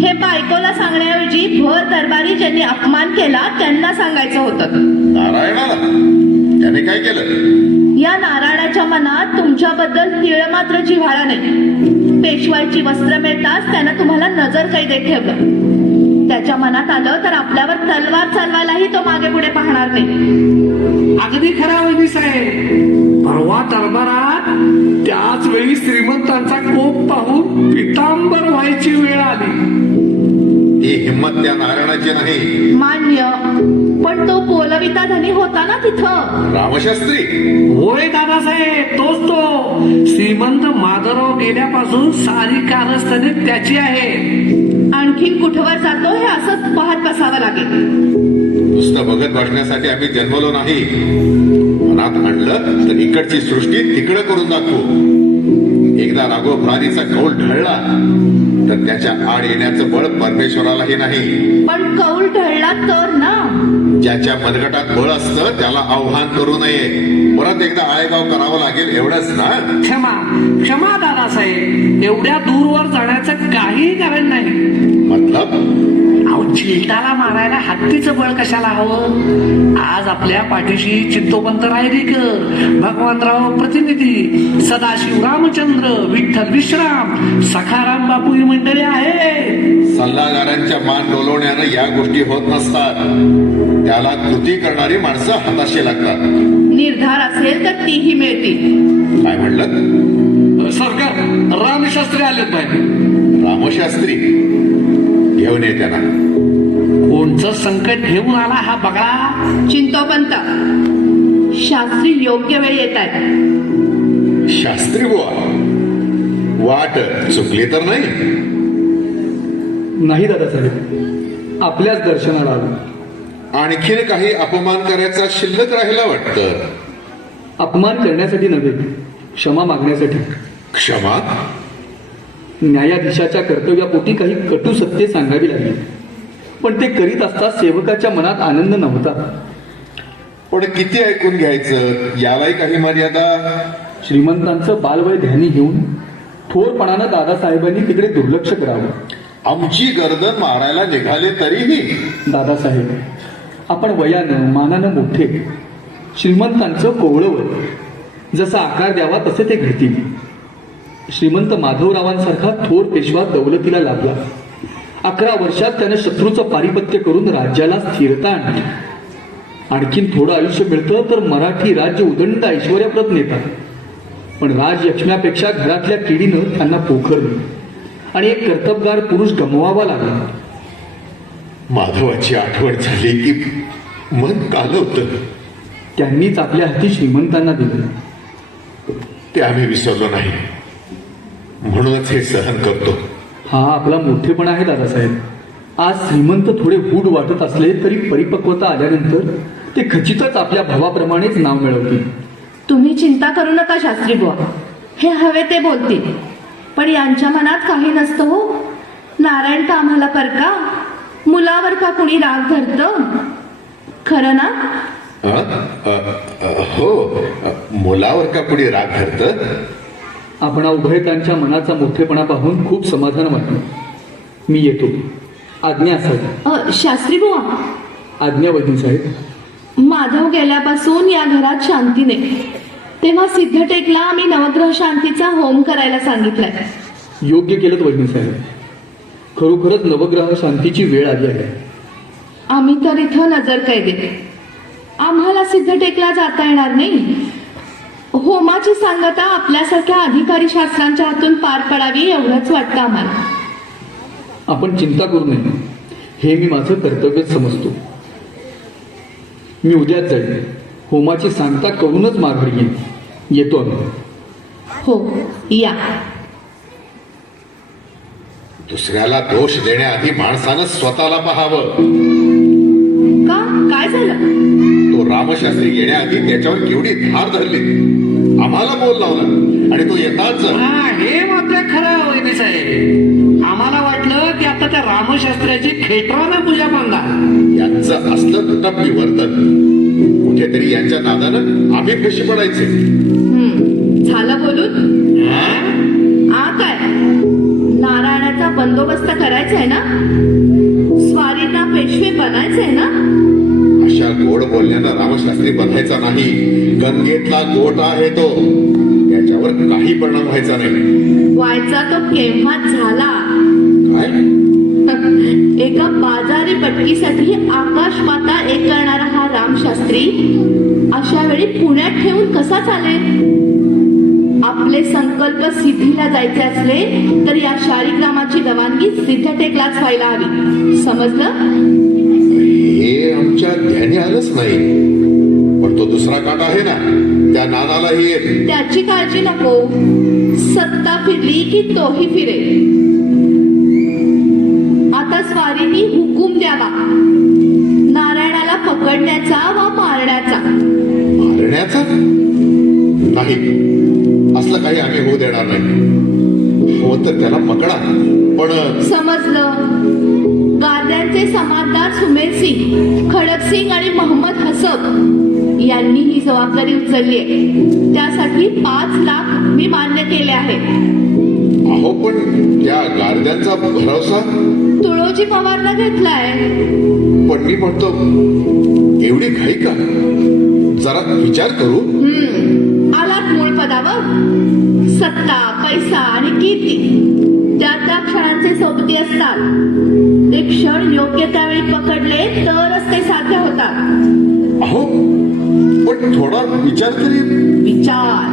हे बायकोला सांगण्याऐवजी भर दरबारी ज्यांनी अपमान केला त्यांना सांगायचं होतं. नारायणाला? त्याने काय केलं? या नारायणाच्या मनात तुमच्याबद्दल तीळ मात्र जिव्हाळा नाही. पेशवाईची वस्त्र मिळताच त्यानं तुम्हाला नजर कैदेत ठेवलं. त्याच्या मनात आलं तर आपल्यावर तलवार चालवायलाही तो मागे पुढे पाहणार नाही. अगदी खरा वहिनी साहेब. परवा दरबारात त्याच वेळी श्रीमंतांचा कोप पाहून पितांबर व्हायची वेळ आली. ही हिंमत त्या नारायणाची नाही. मान्य, पण तो बोलविता धनी होता ना तिथं. रामशास्त्री? होय दादासाहेब, तोच तो. श्रीमंत माधवराव गेल्यापासून सारी कारस्थाने त्याची आहे. आणखीन कुठवर जातो हे असंच पाहत बसावं लागेल. नुसतं बघत बसण्यासाठी आम्ही जन्मलो नाही. मनात आणलं तर इकडची सृष्टी तिकडं करून दाखवू. एकदा राघोभरारीचा कौल ढळला तर त्याच्या आड येण्याचं बळ परमेश्वरालाही नाही. पण कौल ढळला तर ना. ज्याच्या मनगटात बळ असतं त्याला आव्हान करू नये. परत एकदा आळेगाव करावं लागेल एवढंच ना. क्षमा दादासाहेब, एवढ्या दूरवर जाण्याचं काही कारण नाही. मतलब? अहो, चिलटाला मारायला हत्तीचं बळ कशाला हवं? आज आपल्या पाठीशी चित्तोपंत रायरीकर, भगवानराव प्रतिनिधी, सदाशिव रामचंद्र, विठ्ठल विश्राम, सखाराम बापू ही मंडळी आहे. सल्लागारांच्या मान डोलवण्यानं या गोष्टी होत नसतात. त्याला कृती करणारी माणसं हाताशी लागतात. निर्धार असेल तर तीही मिळतील. काय म्हणलं? सरकार, रामशास्त्री आलेत बाहेर. रामशास्त्री? घेऊन ये त्यांना. कोणचं संकट घेऊन आला हा बघा. चिंतोपंत, शास्त्री योग्य वेळी येत आहेत. शास्त्री बुवा, वाट चुकली तर नाही? नाही दादासाहेब, आपल्याच दर्शनाला आलो. आणखीन काही अपमान करायचा शिल्लक राहिला वाटतं. अपमान करण्यासाठी नव्हे, क्षमा मागण्यासाठी. क्षमा? न्यायाधीशाच्या कर्तव्यापोटी काही कटू सत्य सांगावी लागली, पण ते करीत असता सेवकाच्या मनात आनंद नव्हता. पण किती ऐकून घ्यायचं, यालाही काही मर्यादा. श्रीमंतांचं बालवय ध्यानी घेऊन थोरपणानं दादासाहेबांनी तिकडे दुर्लक्ष करावं. आमची गर्दन मारायला निघाले तरीही. दादासाहेब, आपण वयानं मानानं मोठे, श्रीमंतांचं कोवळं वय, जसा आकार द्यावा तसे ते घडतील. श्रीमंत माधवरावांसारखा थोर पेशवा दौलतीला लाभला. 11 वर्षात त्यानं शत्रूचं पारिपत्य करून राज्याला स्थिरता आणली. आणखीन थोडं आयुष्य मिळतं तर मराठी राज्य उदंड ऐश्वर्याप्रत नेतात. पण राजयक्ष्म्यापेक्षा घरातल्या किडीनं त्यांना पोखरली आणि एक कर्तबगार पुरुष गमवावा लागला. माधवाची आठवण झाली की मन कालवतं. त्यांनीच आपल्या हाती श्रीमंतांना दिलं. ते आम्ही विसरलो नाही, म्हणूनच हे सहन करतो. हा आपला मोठेपणा आहे दादासाहेब. आज श्रीमंत थोडे हूड वाटत असले तरी परिपक्वता आल्यानंतर ते खचितच आपल्या भावाप्रमाणेच नाव मिळवतील. तुम्ही चिंता करू नका शास्त्री बुवा, हे हवे ते बोलतील. पण यांच्या मनात काही नसतं हो. नारायण का आम्हाला परका, मुलावर का कुणी राग धरतं, खरं ना? हो, मुलावर का कुणी राग धरतं. आपण उभयतांच्या मनाचा मोठेपणा पाहून खूप समाधान वाटलं. मी येतो. आज्ञा साहेब. शास्त्री बुवा, आज्ञा वहिनी साहेब. माधव गेल्यापासून या घरात शांती नाही. तेव्हा सिद्धटेकला आम्ही नवग्रह शांतीचा होम करायला सांगितलाय. योग्य केलं वहिनी साहेब. खरोखरच नवग्रह शांतीची वेळ आली आहे. आम्ही तर इथं नजर कैदे. आम्हाला सिद्धटेकला जाता येणार नाही. होमाची सांगता आपल्यासारख्या अधिकारी शास्त्रांच्या हातून पार पडावी एवढंच वाटतं आम्हाला. आपण चिंता करू नये, हे मी माझं कर्तव्यच समजतो. मी उद्याच जाईल. होमाची सांगता करूनच माघारी येईन. येतो आम्ही. हो, या. दुसऱ्याला दोष देण्याआधी माणसानं स्वतःला पाहावं. का, काय झालं? तो रामशास्त्री येण्याआधी त्याच्यावर केवढी धार धरली, आम्हाला बोल लावला आणि तो येताच. हे मात्र खरं वहिनी साहेब. आम्हाला वाटलं की आता त्या रामशास्त्राची खेटरानं पूजा बांधा. यांचं असलं तुटपणी वर्तन, कुठेतरी यांच्या नादानं आम्ही कशी पडायचे. झालं बोलून. काय नारायणाचा बंदोबस्त करायचा आहे ना, स्वारींना पेशवे बनायचंय ना. अशा गोड बोलण्यानं रामशास्त्री बघायचा नाही. गंगेतला गोट आहे तो, त्याच्यावर काही परिणाम व्हायचा नाही. व्हायचा तो केव्हा झाला. काय? एका बाजारी पटकीसाठी आकाश माता एक करणारा हा रामशास्त्री अशा वेळी पुण्यात ठेवून कसा चालेल. आपले संकल्प सिद्धीला जायचे असले तर या शाळीग्रामाची रवानगी सिद्धटेकलाच व्हायला हवी. समजलं? हे आमच्या ध्यानी आलंच नाही. पण तो दुसरा काट आहे ना, त्या नानालाही येईल. त्याची काळजी नको. सत्ता फिरली की तोही फिरेल. आता स्वारींनी हुकूम द्यावा, नारायणाला पकडण्याचा वा मारण्याचा. मारण्याचा नाही, असलं काही आम्ही होऊ देणार नाही. हो तर त्याला पकडा, पण. समजलं. गाद्यांचे समाजदार सुमेर सिंग, खडक सिंग आणि मोहम्मद हसब यांनी ही जबाबदारी उचलली आहे. त्यासाठी 5 लाख मी मान्य केले आहे. अहो, पण त्या गारद्यांचा भरवसा. तुळोजी पवारनं घेतलाय. पण मी म्हणतो, एवढी घाई का? जरा विचार करू. आलात मूळ पदावर. सत्ता, पैसा आणि कीर्ती त्या त्या क्षणांचे सोबती असतात. ते क्षण योग्य त्यावेळी पकडले तरच ते साध्य होतात. अहो, पण थोडा विचार तरी. विचार.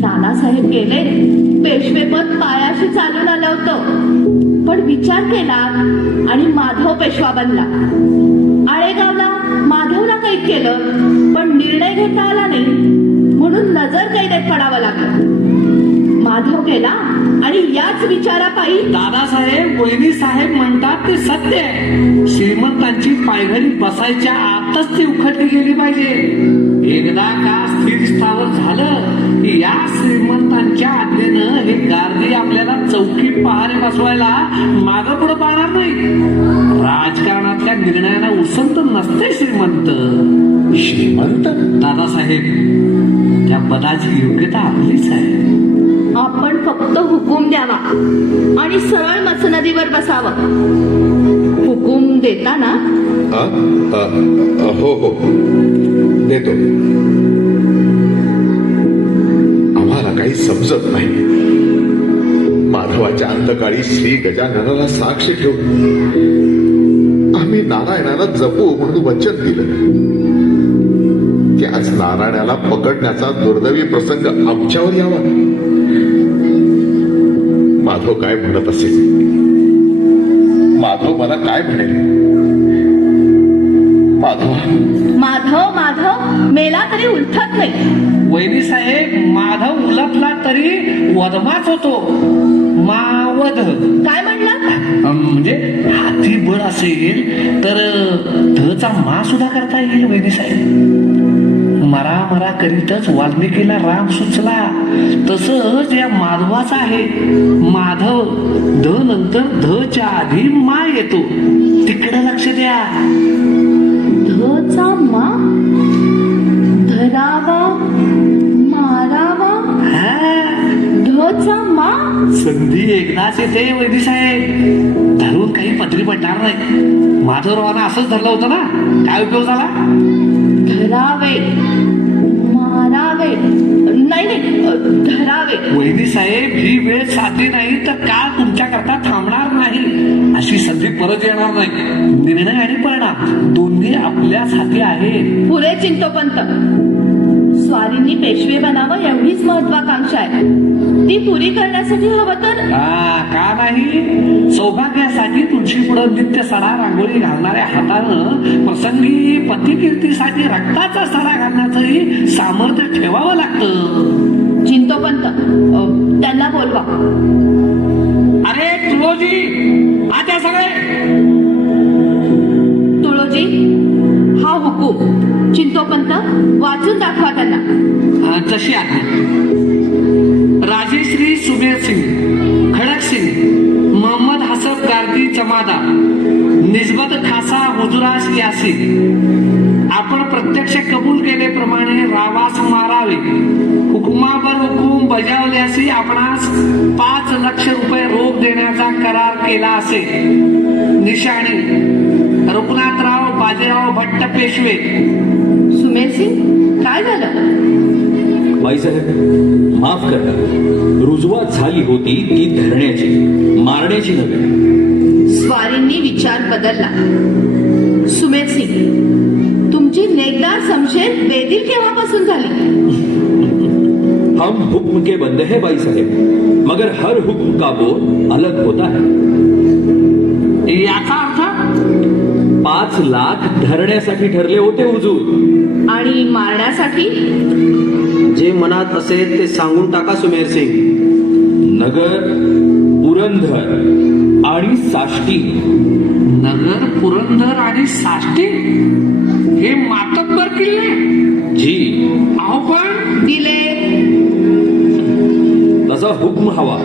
नानासाहेब गेले, पेशवेपद पायाशी चालून आलं होतं. पण विचार केला आणि माधव पेशवा बनला. आळेगावला माधवला कैद केलं, पण निर्णय घेता आला नाही, म्हणून नजर कैदेत पडावं लागलं. माधव गेला आणि याच विचारापायी. दादासाहेब, वहिनी साहेब म्हणतात ते सत्य आहे. श्रीमंतांची पायघडी बसायच्या आत आत्ताच ती उखडली गेली पाहिजे. एकदा का स्थिर स्थावर झालं की या श्रीमंतांच्या आज्ञेनं हे गारदी आपल्याला चौकी पहारे बसवायला मागं पुढं पाहणार नाही. राजकारणातल्या निर्णयाला उसंत नसते श्रीमंत. श्रीमंत दादासाहेब, त्या पदाची योग्यता आपलीच आहे. आपण फक्त हुकूम द्यावा आणि सरळ मसनदीवर बसावं. हुकूम देता ना? हो हो देतो. आम्हाला काही समजत नाही. माधवाच्या अंतकाळी श्री गजाननाला साक्ष ठेवून आम्ही नारायणाला जपू म्हणून वचन दिलं. त्याच नारायणाला पकडण्याचा दुर्दैवी प्रसंग आमच्यावर यावा. माधव काय म्हणत असेल? माधव मला काय म्हणेल? माधव माधव मेला तरी उलटत नाही. वैनी साहेब, माधव उलटला तरी वधमाच होतो. मावध काय म्हणला? म्हणजे हाती बळ असेल तर धचा मा सुद्धा करता येईल. वैनी साहेब, मरा मरा करीतच वाल्मिकीला राम सुचला, तसंच या माधवाचा आहे. माधव ध नंतर धच्या आधी मा येतो. तिकडे लक्ष द्या. धचा मा, धरावा, मारावा, धचा मा. संधी एकदाच येते वैदी साहेब. धरून काही पदरी पडणार नाही. माधवरावांना असंच धरलं होतं ना, काय उपयोग झाला? धरावे, मारावे, नाही नाही धरावे. वैदी साहेब, ही वेळ साधली नाही तर काळ तुमच्या करता थांबणार नाही. अशी संधी परत येणार नाही. निर्णय आणि परिणाम दोन्ही आपल्याच हाती आहे. पुरे चिंतोपंत, स्वारींनी पेशवे बनावं एवढीच महत्वाकांक्षा आहे. ती पुरी करण्यासाठी हवं तर का नाही? सौभाग्यासाठी तुळशी पुढं नित्य सडा रांगोळी घालणाऱ्या हातानं प्रसंगी पतिकीर्तीसाठी रक्ताचा सडा घालण्याचंही सामर्थ्य ठेवावं लागतं. चिंतोपंत, त्यांना बोलवा. अरे तुळोजी, आता सगळे तुळोजी, हा हुकूम. चिंतोपंत, वाचून दाखवा त्यांना. जशी आज्ञा. राजेश्री सुमेर सिंग, खडक सिंग, मोहम्मद हसब गार्दी जमादार, निस्बत खासा हुजुरास यासीन. आपण प्रत्यक्ष कबूल केल्याप्रमाणे रावास मारावे. हुकुमावर हुकूम बजावल्यासी आपणास 5 लाख रुपये रोख देण्याचा करार केला असेल. निशाणी रघुनाथराव बाजीराव भट्ट पेशवे. सुमेर सिंग, काय झालं? बाईसाहेब, माफ करा. रुजवात झाली होती ती धरण्याची, मारण्याची नव्हे. स्वारींनी विचार बदलला. सुमेर सिंग, तुमची नेकदार समशेर बेदिल केव्हापासून झाली? हम हुक्म के बंदे हैं बाई साहेब, मगर हर हुक्म का बोल अलग होता है. याचा अर्थ 5 लाख धरण्यासाठी ठरले होते हुजूर. आणि मारण्यासाठी? जे मनात असेल ते सांगून टाका सुमेर सिंग. नगर, पुरंदर आणि साष्टी. नगर, पुरंदर आणि साष्टी हे मातब्बर किल्ले? जी. अहो पण दिले. तसा हुक्म हवा.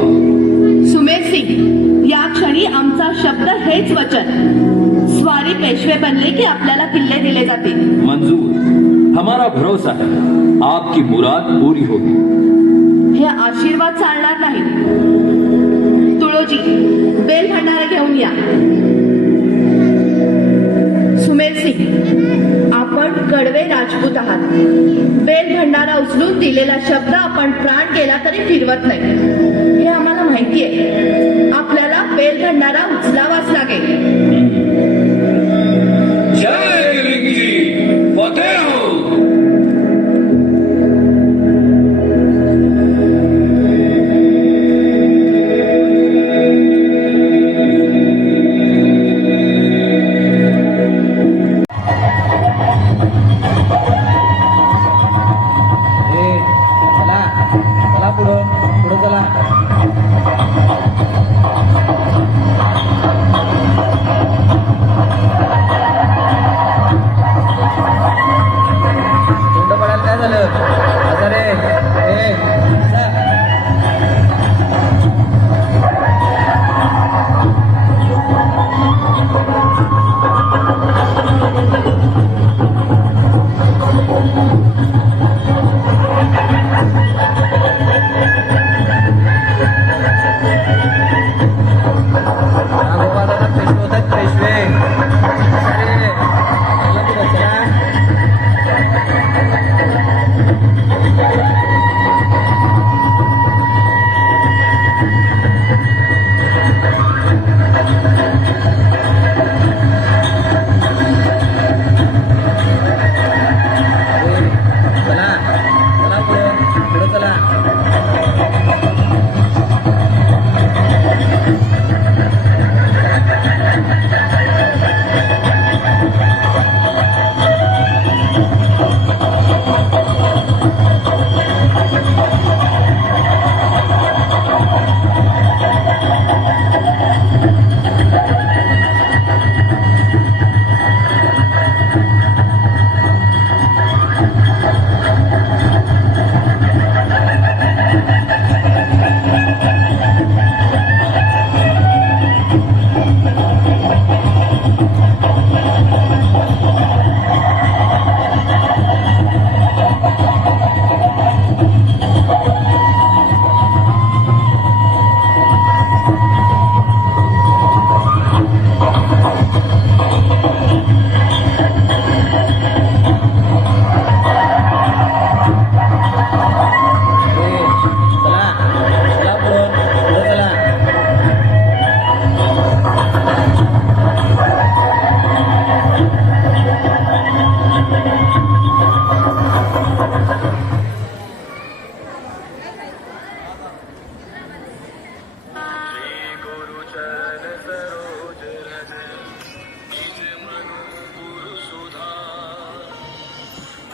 सुमेर सिंग, या क्षणी आमचा शब्द हेच वचन. स्वारी पेशवे बनले की आपल्याला किल्ले दिले जातील. मंजूर. हमारा भरोसा है आपकी मुराद पूरी होगी. हे आशीर्वाद चालणार नाही. तुळोजी, बेल भंडारा घेऊन या. सुमेर सिंग, आपण कडवे राजपूत आहात. बेल भंडारा उचलून दिलेला शब्द आपण प्राण गेला तरी फिरवत नाही, हे आम्हाला माहिती आहे. आपल्याला बेल भंडारा उचलावाच लागेल. जय लिंगजी, फतेह हो.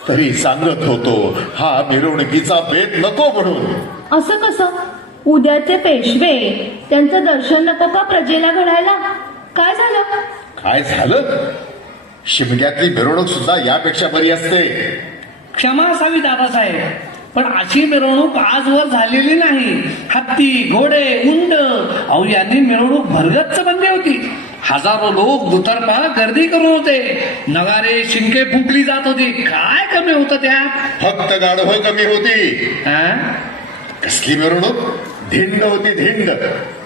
तरी सांगत होतो हा मिरवणुकीचा बेत नको म्हणून. असं कसं? उद्याचे पेशवे त्यांचं दर्शन नको का प्रजेला घडायला? काय झालं? काय झालं? शिमग्यातली मिरवणूक सुद्धा यापेक्षा बरी असते. क्षमा असावी दादासाहेब, पण अशी मिरवणूक आजवर झालेली नाही. हत्ती, घोडे, उंट, अहो यांनी मिरवणूक भरगच्च बनली होती. हजारो लोक दुतर्फा गर्दी करून होते. नगारे, शिंके फुकली जात होती. काय कमी होतं त्यात? फक्त गाढव कमी होती. हा? कसली मिरवणूक? धिंड होती, धिंड.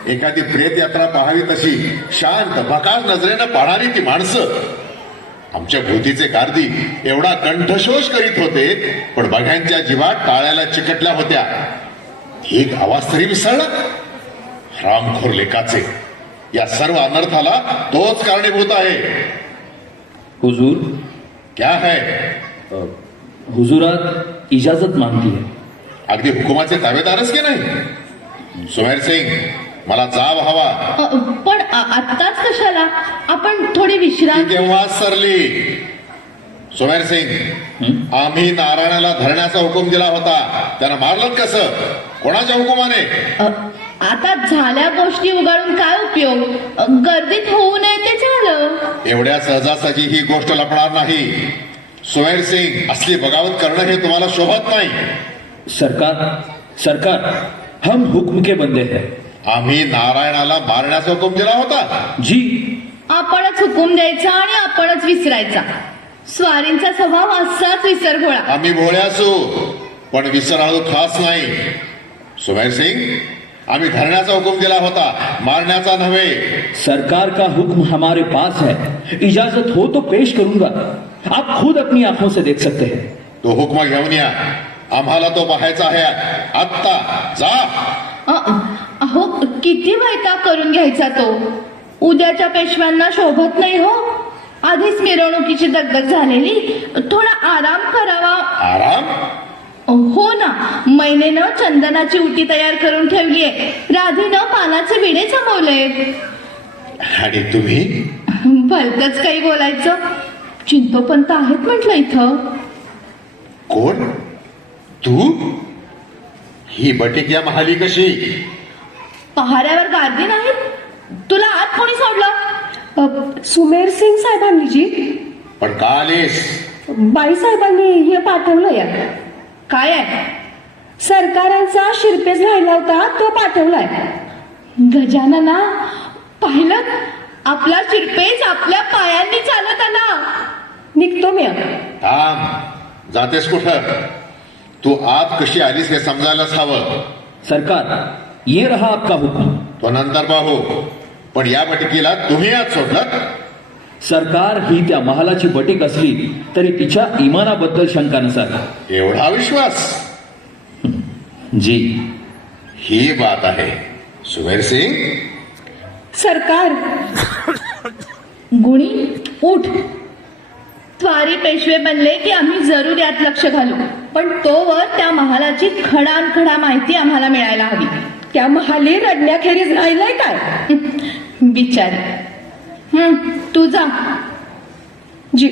एखादी प्रेत यात्रा पाहावी तशी शांत बकाल नजरेनं पाहणारी ती माणसं. आमच्या भोवतीचे गार्दी एवढा कंठशोष करीत होते, पण बघ्यांच्या जीवात टाळ्याला चिकटल्या होत्या. एक आवाज तरी मिसळला. रामखोर लेकाचे, या सर्व अनर्थाला तोच कारणीभूत आहे. हुजूर, क्या है? हुजूरात इजाजत मागती है. अगदी हुकुमाचे ताबेदारच की नाही? सुमेर सिंग, मला जाब हवा. पण आत्ताच कशाला? आपण थोडी विश्रांती. केव्हा सरली? सुमेर सिंग, आम्ही नारायणाला धरण्याचा हुकूम दिला होता. त्यानं मारलं कसं? कोणाच्या हुकुमाने? आता झाल्या गोष्टी उगाळून काय उपयोग? गर्दीत होऊ नये ते झालं. एवढ्या सहजासहजी ही गोष्ट लपणार नाही. सुमेर सिंग, असली बगावत करणं हे तुम्हाला शोभत नाही. सरकार, हम हुक्म के बंदे हैं. आम्ही नारायणाला मारण्याचा हुकूम दिला होता. जी. आपणच हुकूम द्यायचा आणि आपणच विसरायचा. स्वारींचा स्वभाव असाच विसरघोळा. आम्ही भोळ्या असू, पण विसराळू खास नाही. सुमेर सिंग, आम्ही धरण्याचा हुकूम दिला होता, मारण्याचा नव्हे. सरकार का हुक्म हमारे पास है. इजाजत हो तो पेश करूंगा. आप खुद अपनी आंखों से देख सकते हैं. तो हुकमा घेऊन या. आम्हाला तो पाहायचा आहे आत्ता. जा. अहो, किती वैताग करून घ्यायचा तो. उद्याच्या पेशव्यांना शोभत नाही हो. आधीच मिरवणुकीची दगदग झालेली. थोडा आराम करावा. आराम? हो ना, मैनेनं चंदनाची उटी तयार करून ठेवलीये. राधीनं पानाचे विडे जमवले. आणि तुम्ही? भलतच काही बोलायचं. चिंतोपंत आहेत म्हटलं इथं. कोण? तू? ही बटिक या महाली कशी? पहाऱ्यावर गार्दी नाहीत? तुला आत कोणी सोडलं? सुमेर सिंग साहेबांनी जी. पण का आलीस? बाई साहेबांनी हे पाठवलं या. काय आहे? सरकारांचा शिरपेस राहिला होता तो पाठवलाय. गजानना, पाहिलं? आपला शिरपेस आपल्या पायांनी चालत आला. निघतो मी. थांब. जातेस कुठं? तू आत कशी आलीस हे समजायलाच हवं. सरकार, ये रहा आपका हुक्म. तो नंतर पाहू, पण या बटिकीला तुम्ही आत सोडलं? सरकार, ही त्या महालाची बटीक असली तरी तिच्या इमानाबद्दल शंका नसावी. एवढा विश्वास? जी. ही बात आहे. सुमेर सिंग, सरकार. गुणी, उठ. स्वारी पेशवे बनले की आम्ही जरूर यात लक्ष घालू, पण तोवर त्या महालाची खडानखडा माहिती आम्हाला मिळायला हवी. त्या महाली रडण्याखेरीज राहिलाय काय? बिचारी. तू जा. जी.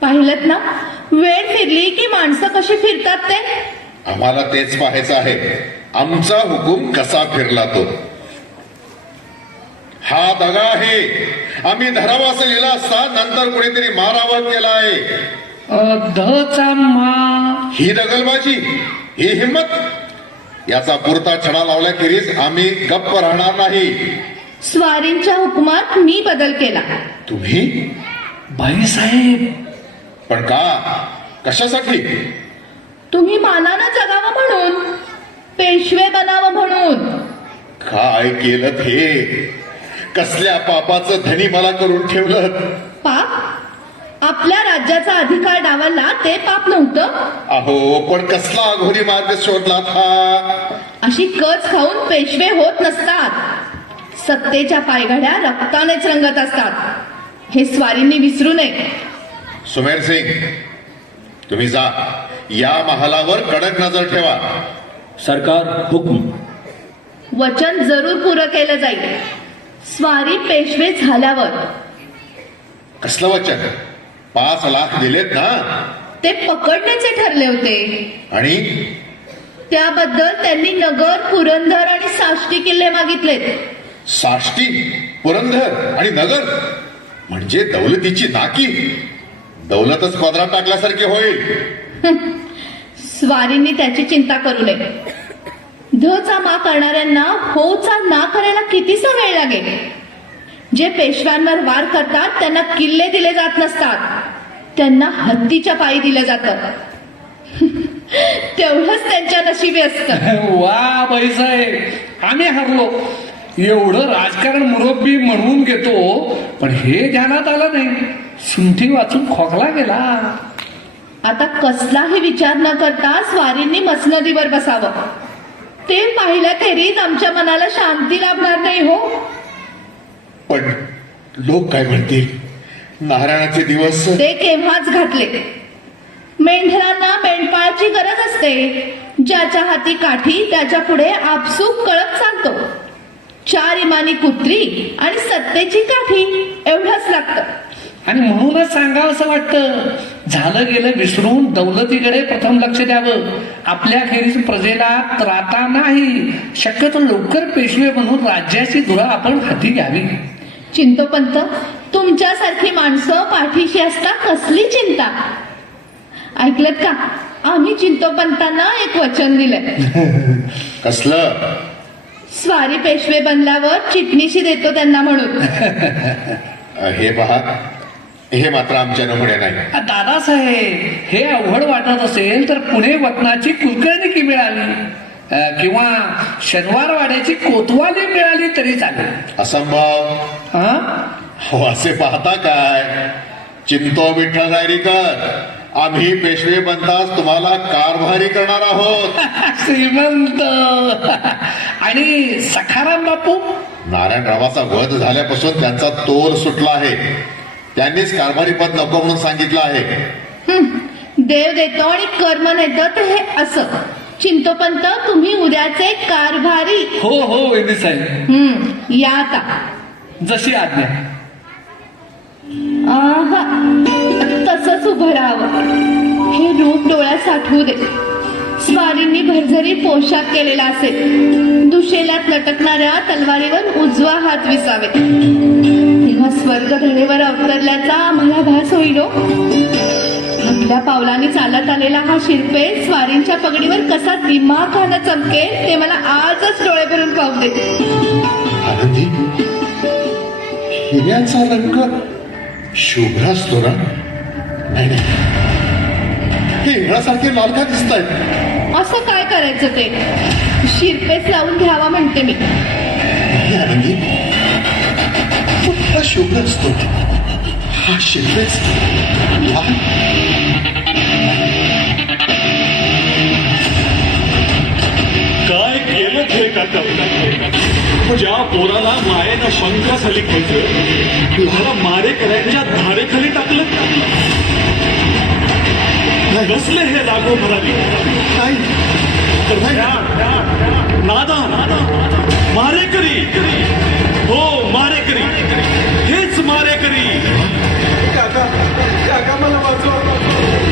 पाहिलत ना, वेळ फिरली की माणसं कशी फिरतात ते. आम्हाला तेच पाहायचं आहे. आमचा हुकूम कसा फिरला तो. हा दगा आहे. आम्ही धरावा असं लिहिला असता नंतर कुणीतरी मारावा केला आहे. धचा मा. ही दगलबाजी, ही हिंमत, याचा पुरता छडा लावल्याखेरीज आम्ही गप्प राहणार नाही. स्वारींच्या हुकुमात मी बदल केला. तुम्ही? बाईसाहेब. पण का? कशासाठी? तुम्ही मानानं जगावं म्हणून, पेशवे बनावं म्हणून. काय केलं हे? कसल्या पापाचं धनी मला करून ठेवलं? पाप? आपल्या राज्याचा अधिकार डावलला ते पाप नव्हतं? अहो, पण कसला अघोरी मार्ग शोधलात हा? अशी कच खाऊन पेशवे होत नसतात. सत्तेच्या पायघड्या रक्तानेच रंगत असतात. हे स्वारींनी विसरू नये. सुमेर सिंग, तुम्ही जा. या महालावर कडक नजर ठेवा. सरकार, हुक्म. वचन जरूर पुरं केलं जाईल. स्वारी पेशवे झाल्यावर. कसलं वचन? 5 लाख दिलेत ना. ते पकडण्याचे ठरले होते आणि त्याबद्दल त्यांनी नगर, पुरंदर आणि साष्टी किल्ले मागितलेत. साष्टी, पुरंदर आणि नगर म्हणजे दौलतीची नाकी. दौलतच पदरात टाकल्यासारखी होईल. स्वारींनी त्याची चिंता करू नये. धचा मा करणाऱ्यांना होचा ना करायला कितीसा वेळ लागेल. जे पेशव्यांवर वार करतात त्यांना किल्ले दिले जात नसतात, त्यांना हत्तीच्या पायी दिलं जातं. तेवढंच त्यांच्या नशिबी असतं. वा बाईसाहेब, आम्ही हरलो. एवढं राजकारण मुरब्बी म्हणून घेतो, पण हे ध्यानात आलं नाही. सुंठी वाचून खोकला गेला. आता कसलाही विचार न करता स्वारींनी मसनदीवर बसावं. ते पाहिल्याखेरीज आमच्या मनाला शांती लाभणार नाही हो. पण लोक काय म्हणतील? नारायणाचे दिवस ते केव्हाच घातले. मेंढरांना मेंढपाळाची गरज असते. ज्याच्या हाती काठी त्याच्या पुढे आपसूक कळप चालतो. 4 इमानी कुत्री आणि सत्तेची काठी एवढंच लागतं. आणि म्हणूनच सांगावं असं वाटतं, झालं गेलं विसरून दौलतीकडे प्रथम लक्ष द्यावं. आपल्या खेरीज प्रजेला त्राता नाही. शक्यतो लवकर पेशवे बनून राज्याची धुरा आपण हाती घ्यावी. चिंतोपंत, तुमच्यासारखी माणसं पाठीशी असता कसली चिंता. ऐकलत का? आम्ही चिंतोपंतांना एक वचन दिलंय. कसलं? स्वारी पेशवे बनल्यावर चिटणीशी देतो त्यांना म्हणून. हे पहा, हे मात्र आमच्या पुढे नाही. दादासाहेब, हे अवघड वाटत असेल तर पुणे वतनाची कुलकर्णी मिळाली किंवा शनिवारवाड्याची कोतवाली मिळाली तरी चालेल. असंभव. हा? हो, असे पाहता काय? चिंतो विठ्ठल नायरीकर, आम्ही पेशवे बनताच तुम्हाला कारभारी करणार आहोत. श्रीमंत. आणि सखाराम बापू? नारायणरावाचा वध झाल्यापासून त्यांचा तोल सुटला आहे. त्यांनीच कारभारी पद नको म्हणून सांगितलं आहे. देव देतो आणि कर्म नेतं तर हे असं. चिंतोपंत, तुम्ही उद्याचे कारभारी. हो हो वैद्य साहेब. या आता. जशी आज्ञा. आहा, तसंच उभं राहावं. हे रूप डोळ्यात साठवू दे. स्वारींनी भरझरी पोशाख केलेला असेल. दुशेल्यात लटकणाऱ्या तलवारीवर उजवा हात विसावे. तेव्हा स्वर्ग धरेवर अवतरल्याचा आम्हाला भास होईल. आपल्या पावलांनी चालत आलेला हा शिरपे स्वारींच्या पगडीवर कसा दिमाखानं चमकेल ते मला आजच डोळे भरून पाहू दे. आनंदी, हिऱ्याचा रंग शुभ्र असतो ना? नाही, हे हिऱ्यासारखे लाल का दिसत आहेत? असं काय करायचं ते? शिरपेच लावून घ्यावा म्हणते मी. आनंदी, कुठला शुभ्र असतो हा शिरपेच लाल? काय केलं हे काका? ज्या पोराला मायेनं शंकाखाली खेळलं, त्याला मारेकऱ्यांच्या धारेखाली टाकलं. कसले हे लागू म्हणाली? नादा मारेकरी. हो, मारेकरी, हेच मारेकरी. काका मला वाचवा.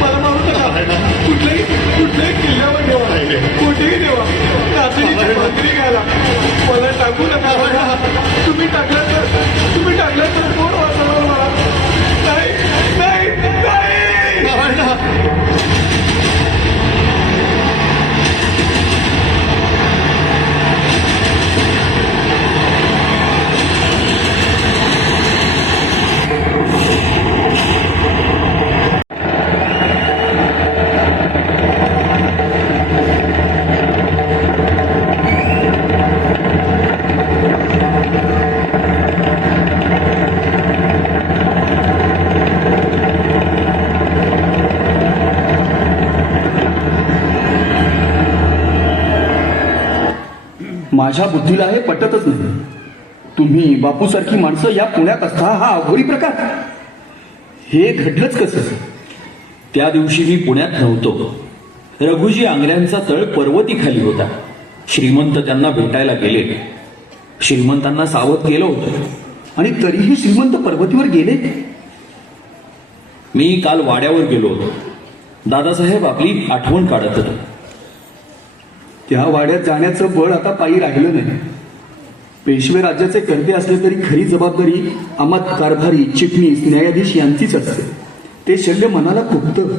मला मारू नका. कुठल्याही किल्ल्यावर ठेवा, कुठेही ठेवा. नाचणीची भाकरी घाला. मला टाकू नका. तुम्ही टाकलं तर कोण वाचवणार मला? नाही नाही नाही. माझ्या बुद्धीला हे पटतच नाही. तुम्ही बापूसारखी माणसं या पुण्यात असता हा अघोरी प्रकार. हे घडलंच कसं? त्या दिवशी मी पुण्यात नव्हतो. रघुजी आंगऱ्यांचा तळ पर्वती खाली होता. श्रीमंत त्यांना भेटायला गेले. श्रीमंतांना सावध केलं होतं. आणि तरीही श्रीमंत पर्वतीवर गेले. मी काल वाड्यावर गेलो होतो. दादासाहेब आपली आठवण काढत होते. त्या वाड्यात जाण्याचं बळ आता पायी राहिलं नाही. पेशवे राज्याचे कर्ते असले तरी खरी जबाबदारी अमात कारभारी, चिटणीस, न्यायाधीश यांचीच असते. ते शल्य मनाला खुपतं.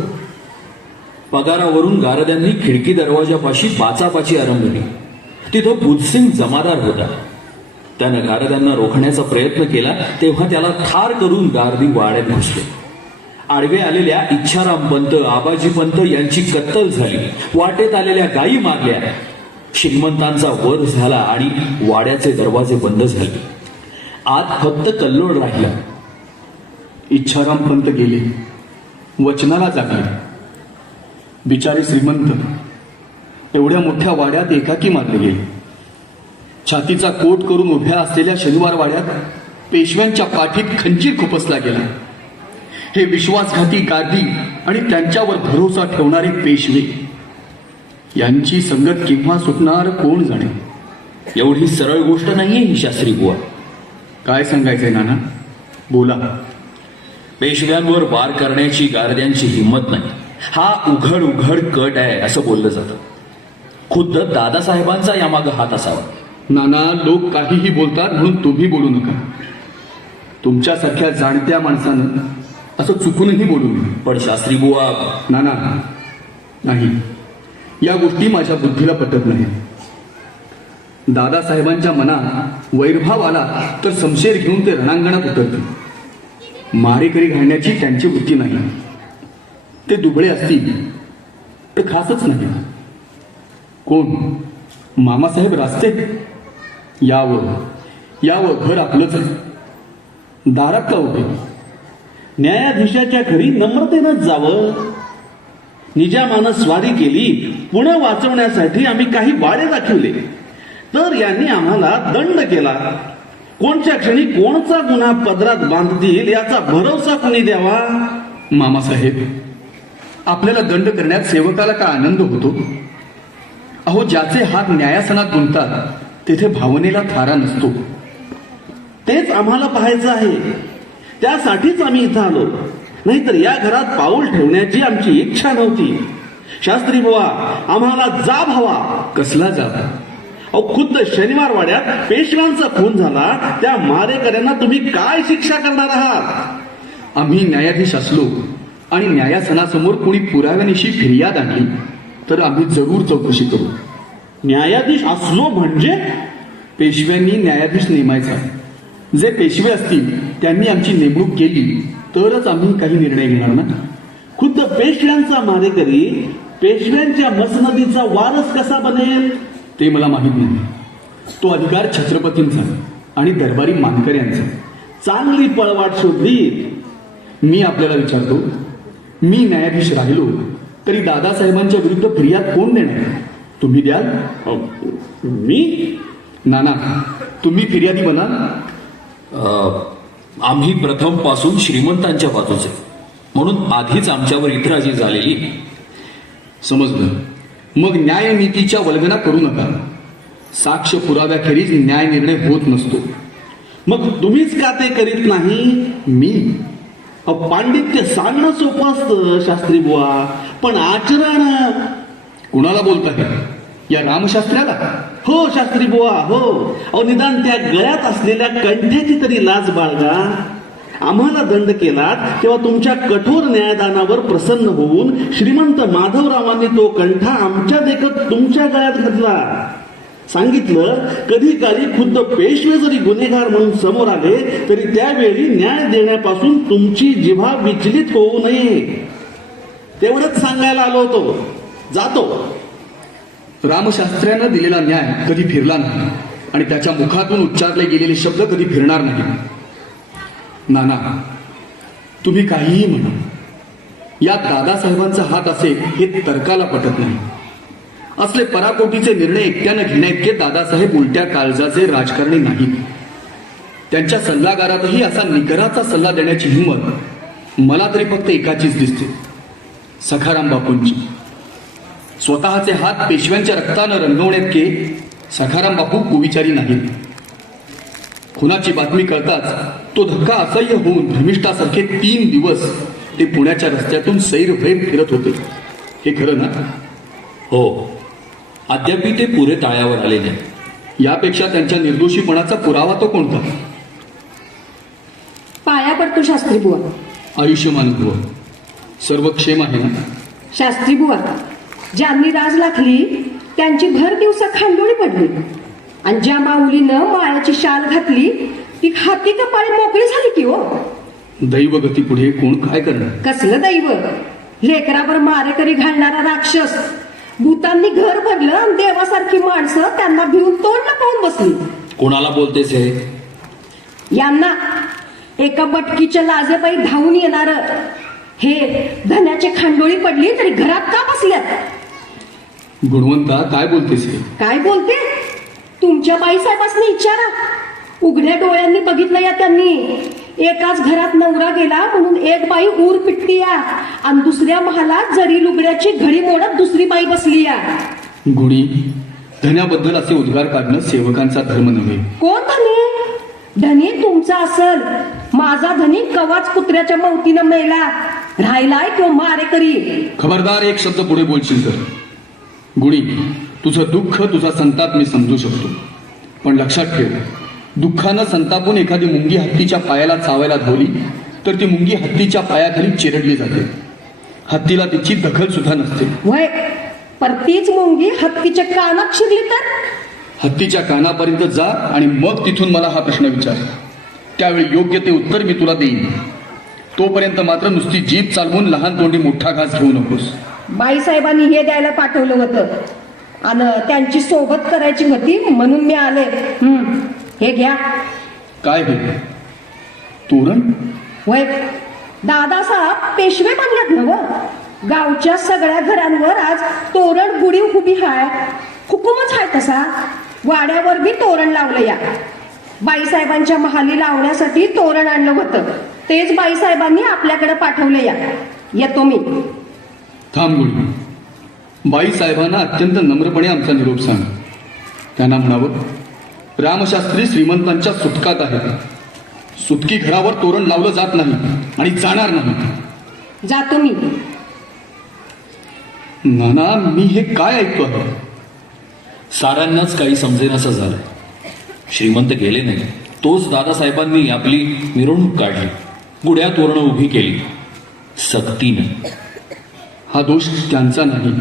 पगारावरून गारद्यांनी खिडकी दरवाजापाशी बाचापाची आरंभली. तिथं बुधसिंग जमादार होता. त्यानं गारद्यांना रोखण्याचा प्रयत्न केला तेव्हा त्याला ठार करून गारदी वाड्यात घुसले. आडवे आलेल्या इच्छाराम पंत, आबाजी पंत यांची कत्तल झाली. वाटेत आलेल्या गायी मारल्या. श्रीमंतांचा वध झाला आणि वाड्याचे दरवाजे बंद झाले. आत फक्त कल्लोळ राहिला. इच्छाराम पंत गेले, वचनाला जागले. बिचारे श्रीमंत एवढ्या मोठ्या वाड्यात एकाकी मारले गेले. छातीचा कोट करून उभ्या असलेल्या शनिवार वाड्यात पेशव्यांच्या पाठीत खंजीर खुपसला गेला. हे विश्वासघाती गादी आणि त्यांच्यावर भरोसा ठेवणारे पेशवे यांची संगत केव्हा सुटणार कोण जाणे. एवढी सरळ गोष्ट नाहीये ही शास्त्री बुवा. काय सांगायचंय नाना, बोला. पेशव्यांवर वार करण्याची गारद्यांची हिंमत नाही. हा उघड उघड कट आहे असं बोललं जातं. खुद्द दादासाहेबांचा यामागं हात असावा. नाना, लोक काहीही बोलतात म्हणून तुम्ही बोलू नका. तुमच्यासारख्या जाणत्या माणसानं असं चुकूनही बोलू नये. पण शास्त्री बुवा, नाना नाही, या गोष्टी माझ्या बुद्धीला पटत नाही. दादासाहेबांच्या मनात वैरभाव आला तर समशेर घेऊन ते रणांगणात उतरते. मारेकरी घालण्याची त्यांची वृत्ती नाही. ते दुबळे असतील तर खासच नाही. कोण? मामासाहेब रास्ते? यावं घर आपलंच आहे. दारात का उभे? न्यायाधीशाच्या घरी नम्रतेनंच जावं. निजामानं स्वारी केली. पुणे वाचवण्यासाठी आम्ही काही वाडे दाखवले तर यांनी आम्हाला दंड केला. कोणत्या क्षणी कोणचा गुन्हा पदरात बांधतील याचा भरोसा कोणी द्यावा? मामासाहेब, आपल्याला दंड करण्यात सेवकाला का आनंद होतो? अहो, ज्याचे हात न्यायासनात गुंततात तेथे भावनेला थारा नसतो. तेच आम्हाला पाहायचं आहे. त्यासाठीच आम्ही इथं आलो. नाहीतर या घरात पाऊल ठेवण्याची आमची इच्छा नव्हती. शास्त्री बुवा, आम्हाला जाब हवा. कसला जाब? अहो, खुद्द शनिवार वाड्यात पेशव्यांचा खून झाला. त्या मारेकऱ्यांना तुम्ही काय शिक्षा करणार आहात? आम्ही न्यायाधीश असलो आणि न्यायासनासमोर कोणी पुराव्यानिशी फिर्याद आणली तर आम्ही जरूर चौकशी करू. न्यायाधीश असलो म्हणजे? पेशव्यांनी न्यायाधीश नेमायचा. जे पेशवे असतील त्यांनी आमची नेमणूक केली तरच आम्ही काही निर्णय घेणार ना. खुद्द पेशव्यांचा मारेकरी पेशव्यांच्या मसनदीचा वारस कसा बनेल? ते मला माहीत नाही. तो अधिकार छत्रपतींचा आणि दरबारी मानकऱ्यांचा. चांगली पळवाट शोधली. मी आपल्याला विचारतो, मी न्यायाधीश राहिलो तरी दादासाहेबांच्या विरुद्ध फिर्याद कोण देणार? तुम्ही द्याल? मी? नाना, तुम्ही फिर्यादी बनाल? आम्ही प्रथम पासून श्रीमंतांच्या बाजूचे म्हणून आधीच आमच्यावर इतराजी झालेली. समजलं. मग न्यायनीतीच्या वल्गना करू नका. साक्ष पुराव्याखेरीज न्याय निर्णय होत नसतो. मग तुम्हीच का ते करीत नाही? मी? पांडित्य सांगणं सोपं असतं शास्त्री बुवा, पण आचरण. कुणाला बोलताय? या रामशास्त्र्याला? हो शास्त्री बुवा, हो. अहो, निदान त्या गळ्यात असलेल्या कंठ्याची तरी लाज बाळगा. आम्हाला दंड केला तेव्हा तुमच्या कठोर न्यायदानावर प्रसन्न होऊन श्रीमंत माधवरावांनी तो कंठा आमच्या देखत तुमच्या गळ्यात घातला. सांगितलं, कधी काळी खुद्द पेशवे जरी गुन्हेगार म्हणून समोर आले तरी त्यावेळी न्याय देण्यापासून तुमची जिव्हा विचलित होऊ नये. तेवढंच सांगायला आलो होतो. जातो. रामशास्त्र्यानं दिलेला न्याय कधी फिरला नाही आणि त्याच्या मुखातून उच्चारले गेलेले शब्द कधी फिरणार नाही. नाना, तुम्ही काहीही म्हणा, यात दादासाहेबांचा हात असेल हे तर्काला पटत नाही. असले पराकोटीचे निर्णय एकट्यानं घेण्याइतके दादासाहेब उलट्या काळजाचे राजकारणी नाहीत. त्यांच्या सल्लागारातही असा निकराचा सल्ला देण्याची हिंमत मला तरी फक्त एकाचीच दिसते, सखाराम बापूंची. स्वतःचे हात पेशव्यांच्या रक्तानं रंगवण्यातके सखाराम बापू कुविचारी नाहीत. खुनाची बातमी कळताच तो धक्का असह्य होऊन धर्मिष्ठासारखे 3 दिवस ते पुण्याच्या रस्त्यातून सैरभैर फिरत होते. हे खरं ना? हो, अद्यापही ते पुरे ताळ्यावर आले नाही. यापेक्षा त्यांच्या निर्दोषीपणाचा पुरावा तो कोणता? पाया पडतो शास्त्री बुवा. आयुष्यमान भव. सर्व क्षेम आहे ना? शास्त्री बुवा, ज्यांनी राज लाखली त्यांची भर दिवसा खांडोळी पडली, आणि ज्या माऊलीनं मायाची शाल घातली ती हाती कपाळी मोकळी झाली की हो. दैव गती पुढे कोण काय करणार? कसलं दैव? लेकरावर मारेकरी घालणारा राक्षस. भूतांनी घर भरलं आणि देवासारखी माणसं त्यांना भिवून तोंड पाहून बसली. कोणाला बोलतेस हे? यांना एका बटकीच्या लाजेपायी धावून येणार. हे धन्याची खांडोळी पडली तरी घरात का बसल्यात? गुणवंता काय बोलतेस हे? काय बोलते? तुमच्या बाईसाहेबांनी विचारा. उघड्या डोळ्यांनी बघितलं या त्यांनी. एकाच घरात नवरा गेला म्हणून एक बाई ऊर पिटली या, आणि दुसऱ्या महालात जरी लुगड्याची घडी मोडत दुसरी बाई बसली या. गुणी, धन्याबद्दल असे उद्गार काढणं सेवकांचा धर्म नव्हे. कोण धनी? धनी तुमचा असल. माझा धनी कवाच कुत्र्याच्या मौतीनं मेला, राहिलाय किंवा मारेकरी. खबरदार, एक शब्द पुढे बोलशील तर. गुणी, तुझं दुःख, तुझा संताप मी समजू शकतो, पण लक्षात ठेव, दुःखानं संतापून एखादी मुंगी हत्तीच्या पायाला चावायला धावली तर ती मुंगी हत्तीच्या पायाखाली चिरडली जाते. हत्तीला तिची दखल सुद्धा नसते. वय, पर तीच मुंगी हत्तीच्या कानात शिरली तर? हत्तीच्या कानापर्यंत जा आणि मग तिथून मला हा प्रश्न विचार. त्यावेळी योग्य ते उत्तर मी तुला देईन. तोपर्यंत मात्र नुसती जीभ चालवून लहान तोंडी मोठा घास घेऊ नकोस. बाईसाहेबांनी हे द्यायला पाठवलं होतं आणि त्यांची सोबत करायची होती म्हणून मी आले. हे घ्या. काय हे? तोरण? वय, दादासाहेब पेशवे बनल्यात नव. गावच्या सगळ्या घरांवर आज तोरण गुढी उभी हाय. हुकूमच हाय तसा. वाड्यावर बी तोरण लावलं या. बाईसाहेबांच्या महाली लावण्यासाठी तोरण आणलं होतं, तेच बाईसाहेबांनी आपल्याकडे पाठवलं या. येतो मी. थांब गुणी. बाई साहेबांना अत्यंत नम्रपणे आमचा निरोप सांग. त्यांना म्हणावं, रामशास्त्री श्रीमंतांच्या सुटकात आहेत. सुटकी घरावर तोरण लावलं जात नाही आणि जाणार नाही. जातो मी. नाना, मी हे काय ऐकतो आहे? साऱ्यांनाच काही समजेनासं झालं. श्रीमंत गेले नाही, तोच दादासाहेबांनी आपली मिरवणूक काढली, गुड्या तोरणं उभी केली सक्तीनं. हा दोष त्यांचा नाही.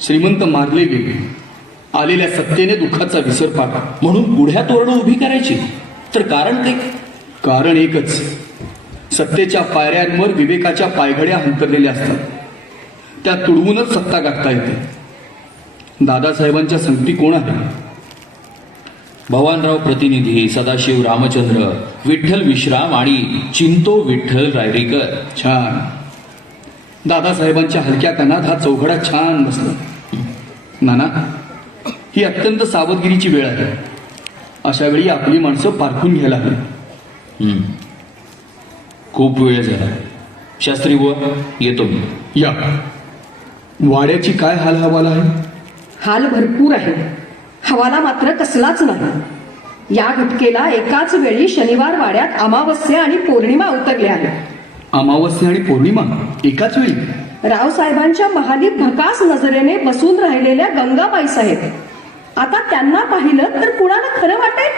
श्रीमंत मारले गेले. आलेल्या सत्तेने दुःखाचा विसर पाडा म्हणून गुढ्या तोरणं उभी करायची, तर कारण काय? कारण एकच, सत्तेच्या पायऱ्यांवर विवेकाच्या पायघड्या अंतरलेल्या असतात. त्या तुडवूनच सत्ता गाठता येते. दादासाहेबांच्या संगती कोण आहे? भवानराव प्रतिनिधी, सदाशिव रामचंद्र, विठ्ठल विश्राम आणि चिंतो विठ्ठल रायरीकर. छान. दादासाहेबांच्या हलक्या कानात हा चौघडा छान बसला. नाना, ही अत्यंत सावधगिरीची वेळ आहे. अशा वेळी आपली माणसं पारखून घ्यायला हवी. खूप वेळ झाला. शास्त्री बुवा, येतो मी. या. वाड्याची काय हाल हवाला आहे? हाल भरपूर आहे. हवाला मात्र कसलाच नाही. या घटकेला एकाच वेळी शनिवार वाड्यात अमावस्या आणि पौर्णिमा उतरल्या आहेत. अमावस्या आणि पौर्णिमा एकाच वेळी? रावसाहेबांच्या महाली भकास नजरेने बसून राहिलेल्या गंगाबाई साहेब. आता त्यांना पाहिलं तर कुणाला खरं वाटेल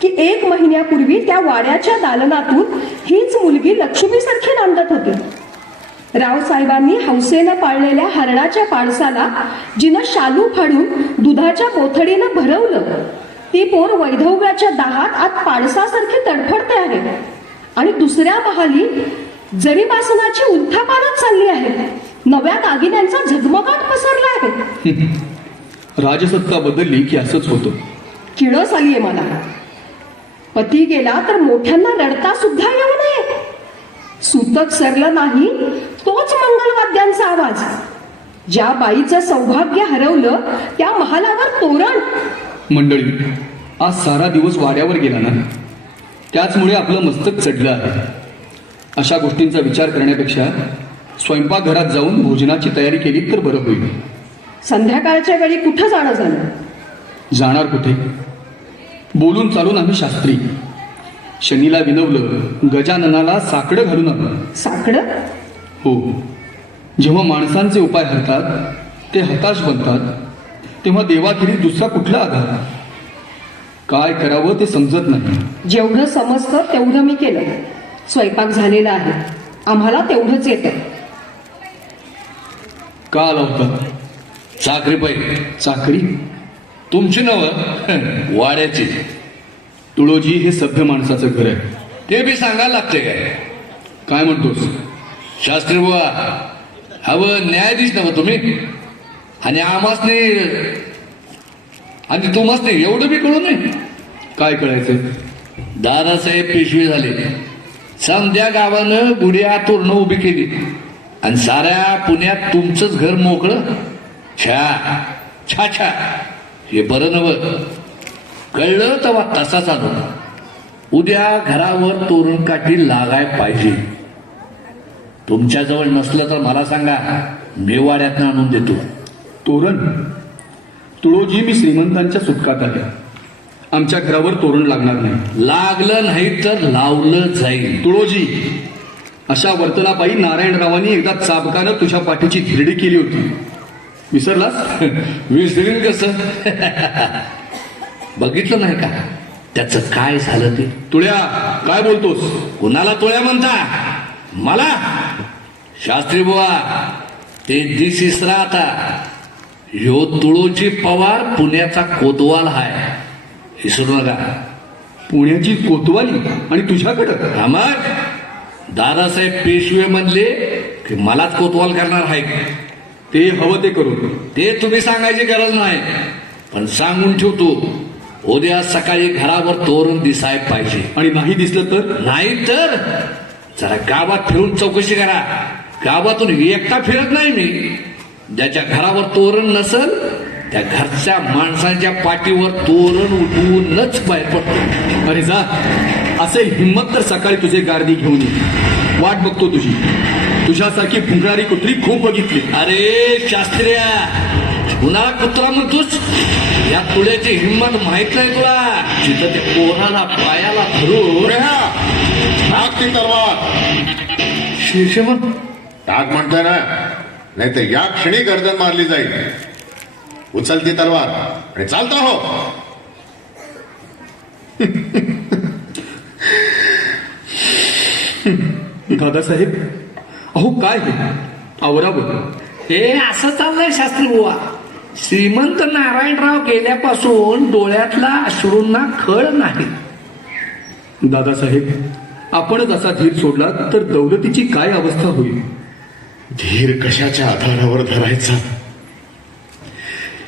की 1 महिन्यापूर्वी त्या वाड्याच्या दालनातून हीच मुलगी लक्ष्मीसारखी नांदत होती. रावसाहेबांनी हौसेनं पाळलेल्या हरणाच्या पाडसाला जिनं शालू फाडून दुधाच्या कोथडीनं भरवलं, ती पोर वैधव्याच्या दाहात आज पाडसासारखी तडफडते आहे. आणि दुसऱ्या महाली जरीबासनाची उलथापालथ चालली आहे. नव्या दागिन्यांचा झगमगाट पसरला आहे. राजसत्ता बदलली की असंच होतं. किळस आलीये मला. पती गेला तर मोठ्यांना रडता सुद्धा येऊ नये. सूतक सरलं नाही तोच मंगलवाद्यांचा आवाज. ज्या बाईचं सौभाग्य हरवलं त्या महालावर तोरण. मंडळी, आज सारा दिवस वाड्यावर गेला ना, त्याचमुळे आपलं मस्तक चढलं आहे. अशा गोष्टींचा विचार करण्यापेक्षा स्वयंपाकघरात जाऊन भोजनाची तयारी केली तर बरं होईल. संध्याकाळच्या वेळी कुठं जाणं झालं? जाणार कुठे? बोलून चालून आम्ही शास्त्री. शनीला विनवलं, गजाननाला साकडं घालून आणलं. साकडं? हो, जेव्हा माणसांचे उपाय हरतात ते हताश बनतात, तेव्हा देवाखेरीज दुसरा कुठला आधार? काय करावं ते समजत नाही. जेवढं समजतं तेवढं मी केलं. स्वयंपाक झालेला आहे, आम्हाला तेवढंच येतं. का आला होता? चाकरी पाहिजे. चाकरी? तुमची नव वाड्याची. तुळोजी हे सभ्य माणसाचं घर आहे. ते बी सांगायला लागते काय? काय म्हणतोस? शास्त्री बुवा, हवं न्यायाधीश नव तुम्ही, आणि आमासने आणि तुम्हासने एवढं बी कळू नये. काय कळायचं? दादासाहेब पेशवे झाले, समध्या गावानं गुढ्या तोरणं उभी केली, आणि साऱ्या पुण्यात तुमचंच घर मोकळं. छा छा छा, हे बरं नव. कळलं तेव्हा तसा चालू. उद्या घरावर तोरण काठी लागाय पाहिजे. तुमच्याजवळ नसलं तर मला सांगा, मी वाड्यातनं आणून देतो. तोरण? तुळोजी, मी श्रीमंतांच्या सुटकात आहे. आमच्या घरावर तोरण लागणार नाही. लागलं नाही तर लावलं जाईल. तुळोजी, अशा वर्तनापायी नारायणरावांनी एकदा चाबकानं तुझ्या पाठीची धिरडी केली होती. विसरलास? विसरीन कसं? बघितलं नाही का त्याचं काय झालं ते? तुळ्या, काय बोलतोस? कुणाला तुळ्या म्हणता? मला? शास्त्री बुवा, ते दिसिसरा आता. ह्यो तुळोजी पवार पुण्याचा कोतवाल हाय, विसरू नका. पुण्याची कोतवाली आणि तुझ्याकडं? मग दादासाहेब पेशवे म्हणले की मलाच कोतवाल करणार आहे. ते हवं ते करू. ते तुम्ही सांगायची गरज नाही, पण सांगून ठेवतो, उद्या सकाळी घरावर तोरण दिसाय पाहिजे. आणि नाही दिसलं तर? नाही तर जरा गावात फिरून चौकशी करा. गावातून एकटा फिरत नाही मी. ज्याच्या घरावर तोरण नसल त्या घरच्या माणसांच्या पाठीवर तोरण उठवूनच बाहेर पडतो. अरे जा, असे हिम्मत तर सकाळी तुझे गार्दी घेऊन ये. वाट बघतो तुझी. तुझ्यासारखी फुंकणारी कुत्री खूप बघितली. अरे शास्त्र्या, कुणाला कुत्रा म्हणतोस? या तुळ्याची हिंमत माहित नाही तुला? जिथं ते पोराला पायाला धरून टाक ती तलवार. शिवशमन टाक म्हणताय ना, नाही तर या क्षणी गर्दन मारली जाईल. उचल ती तलवार आणि चालता हो. दादासाहेब, अहो काय हे? आवरावर. हे असं चाललंय शास्त्री बुवा. श्रीमंत नारायणराव गेल्यापासून डोळ्यातला अश्रूंना खळ नाही. दादासाहेब, आपणच असा धीर सोडला तर दौलतीची काय अवस्था होईल? धीर कशाच्या आधारावर धरायचा?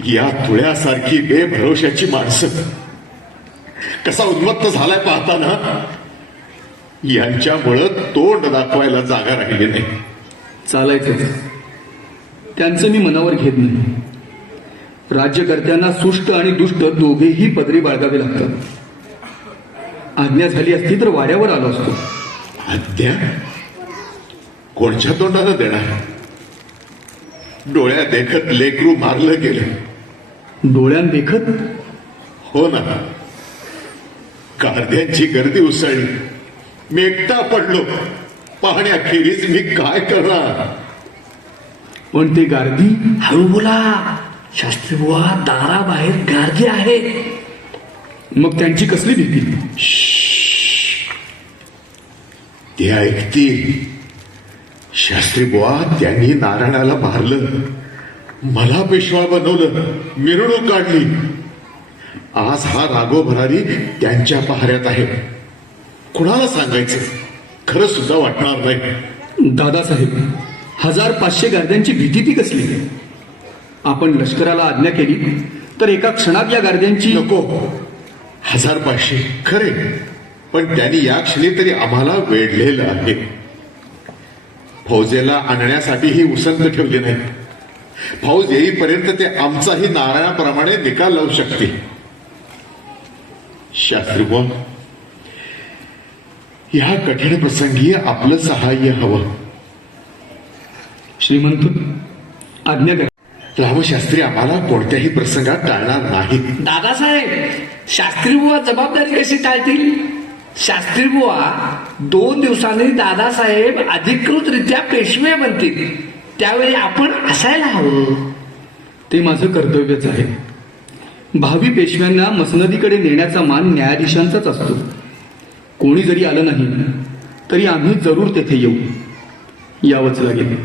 या तुळ्यासारखी बेभरोशाची माणसं कसा उन्मत्त झालाय पाहताना. यांच्यामुळं तोंड दाखवायला जागा राहिली नाही. चालायचं, त्यांचं मी मनावर घेत नाही. राज्यकर्त्यांना सुष्ट आणि दुष्ट दोघेही पदरी बाळगावे लागतात. आज्ञा झाली असती तर वाड्यावर आलो असतो. आज्ञा कोणच्या तोंडानं देणार? डोळ्या देखत लेकरू मारलं गेलं. डोळ्यां देखत? हो ना. कारद्यांची गर्दी उसळली, मी एकटा पडलो. पाहण्याखेरीज मी काय करणार? पण ते गार्दी? हळू बोला शास्त्री बुवा, दाराबाहेर गार्दी आहे. मग त्यांची कसली भीती? ते ऐकतील. शास्त्री बुवा, त्यांनी नारायणाला मारलं, मला पेशवा बनवलं, मिरवणूक काढली. आज हा राघव भरारी त्यांच्या पहाऱ्यात आहे. कुणाला सांगायचं? खरं सुद्धा वाटणार नाही. दादासाहेब, 1500 गार्द्यांची भीती ती कसली? आपण लष्कराला आज्ञा केली तर एका क्षणात या गार्द्यांची. नको, 1500 खरे, पण त्यांनी या क्षणी तरी आम्हाला वेढलेलं आहे. फौजेला आणण्यासाठी ही उसंत ठेवली नाही. फौज येईपर्यंत ते आमचाही नारायणाप्रमाणे निकाल लावू शकतील. शास्त्री बुवा, या कठीण प्रसंगी आपलं सहाय्य हवं. श्रीमंत, आज्ञा करा. रामशास्त्री आम्हाला कोणत्याही प्रसंगात टाळणार नाहीत. दादासाहेब, शास्त्री बुवा जबाबदारी कशी टाळतील? शास्त्री बुवा 2 दिवसांनी दादासाहेब अधिकृतरित्या पेशवे बनतील, त्यावेळी आपण असायला हवं. ते माझं कर्तव्यच आहे. भावी पेशव्यांना मसनदीकडे नेण्याचा मान न्यायाधीशांचाच असतो. कोणी जरी आलं नाही तरी आम्ही जरूर तेथे येऊ, यावंच लागेल.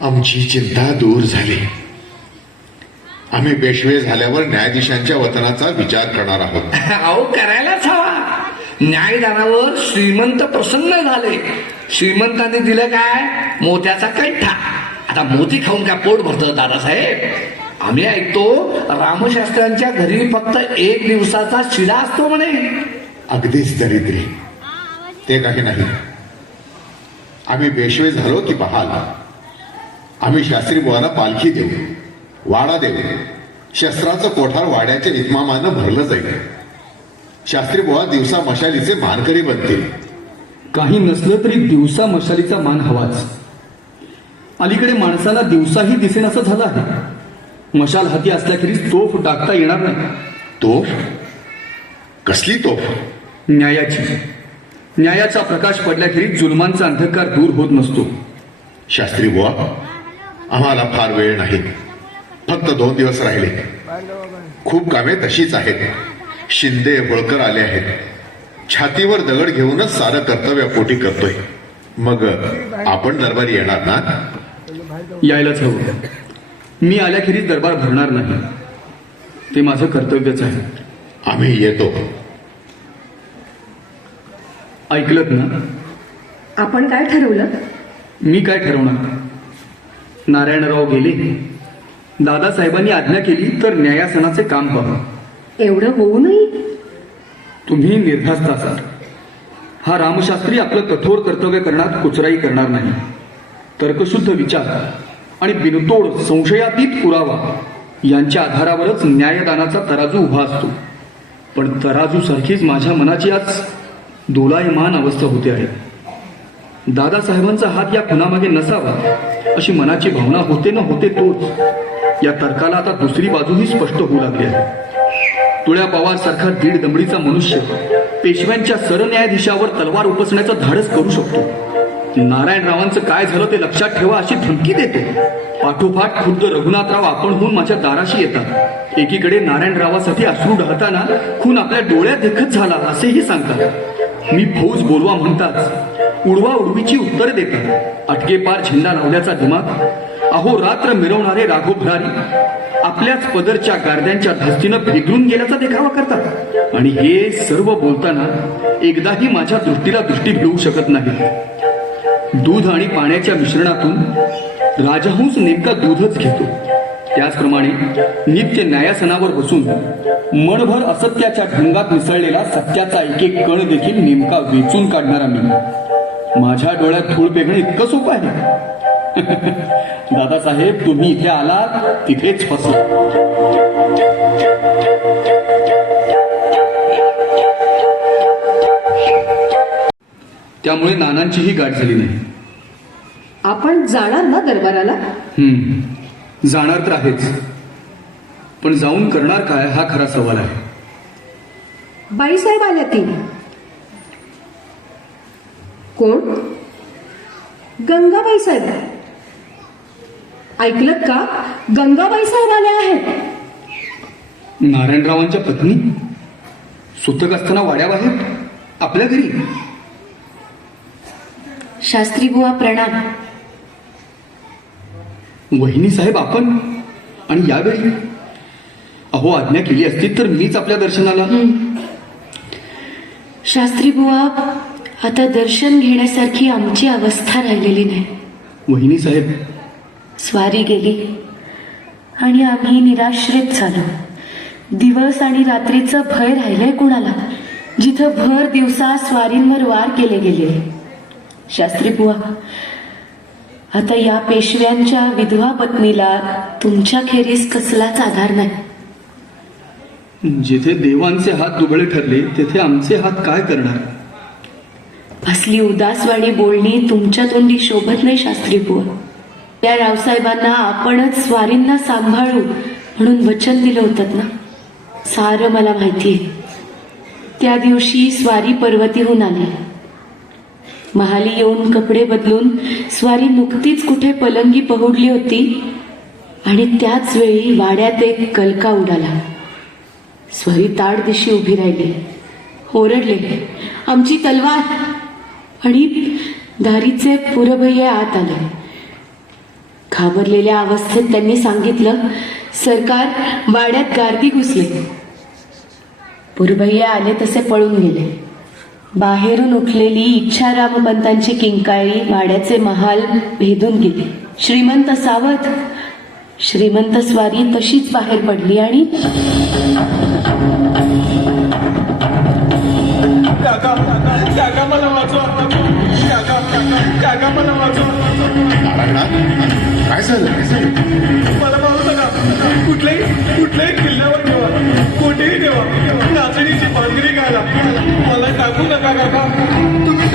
आमची चिंता दूर झाली. आम्ही पेशवे झाल्यावर न्यायाधीशांच्या वतनाचा विचार करणार आहोत. अहो करायलाच हवा. न्यायदानावर श्रीमंत प्रसन्न झाले. श्रीमंतांनी दिलं काय? मोत्याचा कैठा. आता मोती खाऊन काय पोट भरतं दादासाहेब? आम्ही ऐकतो रामशास्त्र्यांच्या घरी फक्त 1 दिवसाचा शिरा असतो म्हणे. अगदीच दरिद्री. ते काही नाही. आम्ही पेशवे झालो की पाहाल. आम्ही शास्त्री बुवांना पालखी देऊ, वाडा देऊ. शस्त्राचं कोठार वाड्याच्या इतमामानं भरलं जाईल. शास्त्री बुवा दिवसा मशालीचे मानकरी बनतील. काही नसलं तरी दिवसा मशालीचा मान हवाच. अलीकडे माणसाला दिवसाही दिसेन असं झालं आहे. मशाल हाती असल्याखेरीज तोफ टाकता येणार नाही. तोफ? कसली तोफ? न्यायाची. न्यायाचा प्रकाश पडल्याखेरीज जुलमांचा अंधकार दूर होत नसतो. शास्त्री बुवा, आम्हाला फार वेळ नाही. फक्त 2 दिवस राहिले. खूप कामे तशीच आहेत. शिंदे होळकर आले आहेत. छातीवर दगड घेऊनच सारं कर्तव्य पोटी करतोय. मग आपण दरबारी येणार ना? यायलाच हवं. मी आल्याखेरीज दरबार भरणार नाही. ते माझं कर्तव्यच आहे. आम्ही येतो. ऐकलत ना? आपण काय ठरवलं? मी काय ठरवणार? नारायणराव गेले. दादासाहेबांनी आज्ञा केली तर न्यायासनाचे काम पाहू. एवढं होऊ नये. तुम्ही निर्धास्त असाल. हा रामशास्त्री आपलं कठोर कर्तव्य करण्यात कुचराई करणार नाही. तर्कशुद्ध विचार आणि बिनतोड संशयातीत पुरावा यांच्या आधारावरच न्यायदानाचा तराजू उभा असतो. पण तराजू सारखीच माझ्या मनाची आज दोलायमान अवस्था होते आहे. दादासाहेबांचा हात या खुनामागे नसावा अशी मनाची भावना होते न होते तोच. या तर्काला आता दुसरी बाजूही स्पष्ट होऊ लागली आहे. तुळ्या पवार सारखा 1.5 दमडीचा मनुष्य पेशव्यांच्या सरन्यायाधीशावर तलवार उपसण्याचं धाडस करू शकतो. नारायणरावांचं काय झालं ते लक्षात ठेवा अशी धमकी देतो. पाठोपाठ खुद्द रघुनाथराव आपण होऊन माझ्या दाराशी येतात. एकीकडे नारायणरावासाठी अश्रू ढळताना खून आपल्या डोळ्यात देखत झाला असेही सांगतात. मी फौज बोलवा म्हणताच उडवा उडवीची उत्तरे देतात. अटकेपार झेंडा लावल्याचा दिमाग. अहोरात्र मिरवणारे राघव भरारी आपल्याच पदरच्या गारद्यांच्या धास्तीनं भेदरून गेल्याचा देखावा करतात. आणि हे सर्व बोलताना एकदाही माझ्या दृष्टीला दृष्टी भिडवू शकत नाही. दूध आणि पाण्याच्या मिश्रणातून राजहंस नेमका दूधच घेतो. त्याचप्रमाणे नित्य न्यायासनावर बसून मनभर असत्याच्या ढंगात मिसळलेला सत्याचा एक एक कण देखील नेमका वेचून काढणारा मी. माझ्या डोळ्यात धूळ पेगणं इतकं सोपं आहे. दादासाहेब, तुम्ही इथे आलात तिथेच फसला. त्यामुळे नानांचीही गाठ झाली नाही. आपण जाणार ना दरबाराला? जाणार तर आहेच, पण जाऊन करणार काय हा खरा सवाल आहे. बाईसाहेब आल्या ती. कोण? गंगाबाई साहेब. ऐकलत का? गंगाबाई साहेब आल्या आहेत. नारायणरावांच्या पत्नी सुतक असताना वाड्याबाहेर आपल्या घरी. शास्त्री बुवा प्रणाम. वहिनी साहेब आपण? आणि यावेळी? अहो, आज्ञा केली असती तर मीच आपल्या दर्शनाला. शास्त्री बुवा, आता दर्शन घेण्यासारखी आमची अवस्था राहिलेली नाही. वहिनी साहेब, स्वारी गेली आणि आम्ही निराश्रित झालो. दिवस आणि रात्रीचं भय राहिलंय कुणाला, जिथं भर दिवसा स्वारींवर वार केले गेले. शास्त्री बुवा, आता या पेशव्यांच्या विधवा पत्नीला तुमच्या खेरीस कसलाच आधार नाही. जिथे देवांचे हात दुबळे ठरले तेथे आमचे हात काय करणार? असली उदासवाणी बोलणी तुमच्या तोंडी शोभत नाही शास्त्री बुवा. त्या रावसाहेबांना आपणच स्वारींना सांभाळू म्हणून वचन दिलं होतं ना. सारं मला माहिती आहे. त्या दिवशी स्वारी पर्वतीहून आली. महाली येऊन कपडे बदलून स्वारी नुकतीच कुठे पलंगी पहुडली होती आणि त्याच वेळी वाड्यात एक कलका उडाला. स्वारी ताड दिशी उभी राहिली, ओरडले, आमची तलवार. आणि दारीचे पुरभैये आत आले. घाबरलेल्या अवस्थेत त्यांनी सांगितलं, सरकार, वाड्यात गार्दी घुसले. पुरभैये आले तसे पळून गेले. बाहेरून उठलेली इच्छारामपंतांची किंकाळी वाड्याचे महाल भेदून गेली. श्रीमंत सावध, श्रीमंत स्वारी तशीच बाहेर पडली आणि मला वाचवा, मला वाचवा. काय झालं? मला मारू नका. कुठल्याही किल्ल्यावर ठेवा, कोठेही ठेवा. नाचणीची भांगरी घाला. मला टाकू नका काका. तुम्ही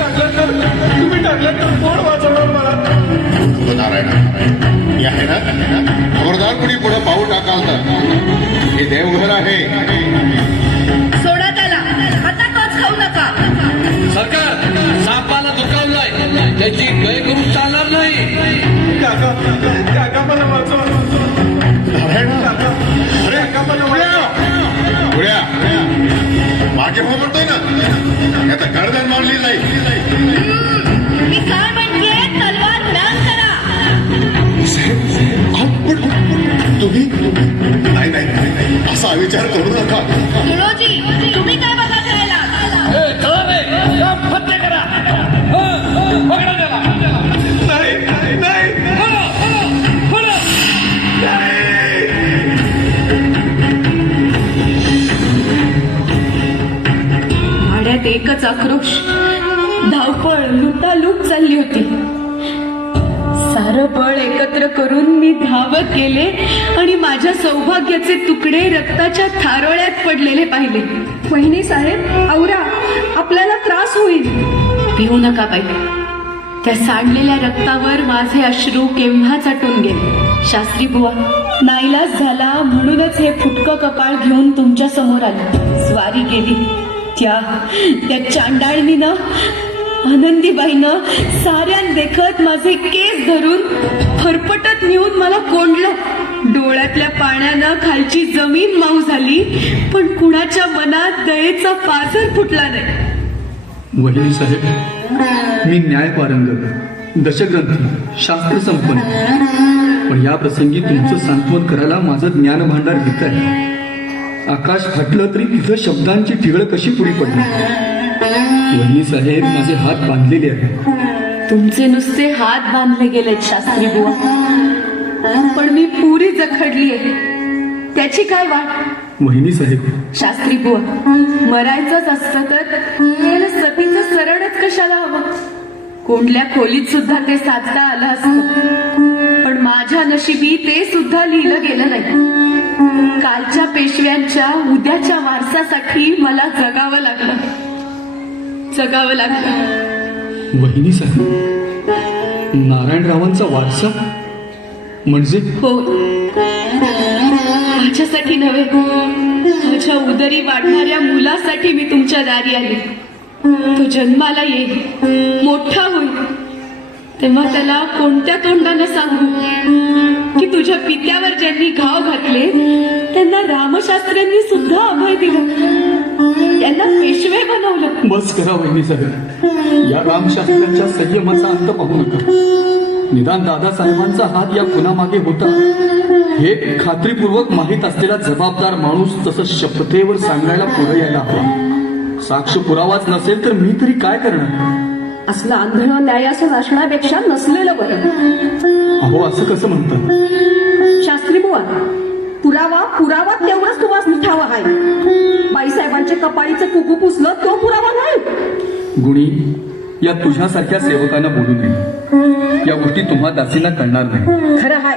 टाकलं तर कोण वाचवणार मला? नारायण, मी आहे ना. खबरदार कुणी पुढे पाऊल टाकाल तर हे देवघर आहे. सोडा त्याला, आता कच खाऊ नका. सरकार, सापाला दुखावलाय, त्याची गय करून चालणार नाही. काका मला वाचवा. अरे पुढ्या मागे हो म्हणतोय ना, आता गर्दन मारली जाईल. मी काय म्हणते, तलवार दान करा. तुम्ही नाही, असा विचार करू नका. तुळोजी, तुम्ही काय बघत राहिला? फत्ते करा. पकडा त्याला. वाड्यात एकच आक्रोश, धावपळ, लुटालूट चालली होती. सारं बळ एकत्र करून मी धावत गेले आणि माझ्या सौभाग्याचे तुकडे रक्ताच्या थारोळ्यात पडलेले पाहिले. वहिनी साहेब, आवरा, आपल्याला त्रास होईल. भिवू नका बाई. त्या सांडलेल्या रक्तावर माझे अश्रू केव्हाच आटून गेले. शास्त्री बुवा, नाईलाज झाला म्हणूनच हे फुटकं कपाळ घेऊन तुमच्या समोर आले. स्वारी गेली. त्या चांडाळणीनं, आनंदीबाईनं साऱ्यां देखत माझे केस धरून फरफटत नेऊन मला कोंडलं. डोळ्यातल्या पाण्यानं खालची जमीन माऊ झाली, पण कुणाच्या मनात दयेचा पाझर फुटला नाही. वहिनी साहेब, मी न्यायपारंगत, दशग्रंथी, शास्त्र संपन्न, पण या प्रसंगी तुमचं सांत्वन करायला माझं ज्ञान भांडार घेत आहे. आकाश फाटलं तरी तिथं शब्दांची टिगळ कशी पुढे पडली. वहिनी साहेब, माझे हात बांधलेले आहेत. तुमचे नुसते हात बांधले गेलेत शास्त्री बुवा, पण मी पुरी जखडली आहे. त्याची काय वाट? वहिनी साहेब, शास्त्री बुवा, मरायचंच असतं तर सतीचं सरणच कशाला हवं? कोंडल्या खोलीत सुद्धा ते साधता आलं असतं, पण माझ्या नशिबी ते सुद्धा लिहिलं गेलं नाही. कालच्या पेशव्यांच्या उद्याच्या वारसासाठी मला जगावं लागलं. वहिनी साहेब, नारायणरावांचा वारसा म्हणजे? हो, माझ्यासाठी नव्हे, माझ्या उदरी वाढणाऱ्या मुलासाठी मी तुमच्या दारी आली. तो जन्माला येईल, मोठा होईल, तेव्हा त्याला कोणत्या तोंडानं सांगू की तुझ्या पित्यावर ज्यांनी घाव घातले त्यांना रामशास्त्र्यांनी सुद्धा अभय दिलं, त्यांना पेशवे बनवलं. बस करा वहिनी साहेब, या रामशास्त्र्यांच्या संयमाचा अंत पाहू नका. निदान दादासाहेबांचा हात या खुनामागे होता हे खात्रीपूर्वक माहीत असलेला जबाबदार माणूस तसं शपथेवर सांगायला पुढे यायला हवा. साक्ष पुरावाच नसेल तर मी तरी काय करणार? असलं आंधळं न्यायाचं असण्यापेक्षा नसलेलं बरं. अहो, असं कसं म्हणतात शास्त्री बुवा? पुरावा तेवढंच तुम्हाला मिठावा आहे. बाईसाहेबांचे कपाळीचं कुकू पुसलं तो पुरावा नाही. गुणी, या तुझ्यासारख्या सेवकांना बोलू नये. या गोष्टी तुम्हा दासींना कळणार नाही. खरं आहे,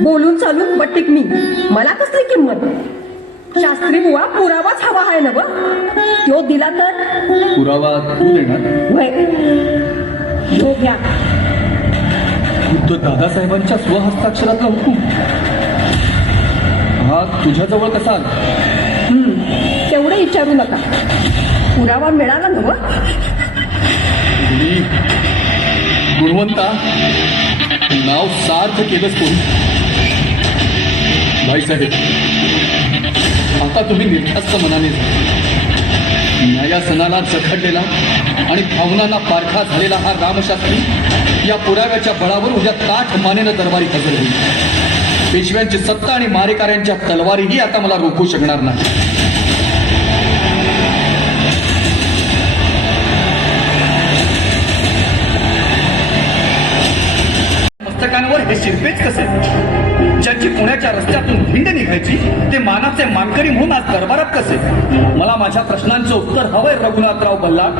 बोलून चालून बट्टिक मी, मला कसली किंमत? शास्त्री बुवा, पुरावाच हवा आहे ना? तो दिला तर पुरावा तू देणार? हो, घ्या. तो दादासाहेबांच्या स्वहस्ताक्षरातला हुकूम हा तुझ्याजवळ कसा आला? तेवढे विचारू नका. पुरावा मिळाला ना? गुणवंता, नाव सार्थ केलंच कोण? भाईसाहेब, आता तुम्ही निर्धास्त मनाने न्यायासनाला जखडलेला आणि भावनांना पारखा झालेला हा रामशास्त्री या पुराव्याच्या बळावर उद्या ताठ मानेनं दरबारी हजर होईल. पेशव्यांची सत्ता आणि मारेकऱ्यांच्या तलवारीही आता मला रोखू शकणार नाही. मस्तकांवर हे शिरपेच कसे? ज्यांची पुण्याच्या रस्त्यातून भिंड निघायची ते मानाचे मानकरी म्हणून आज दरबारात कसे? मला माझ्या प्रश्नांचं उत्तर हवंय रघुनाथराव बल्लाळ.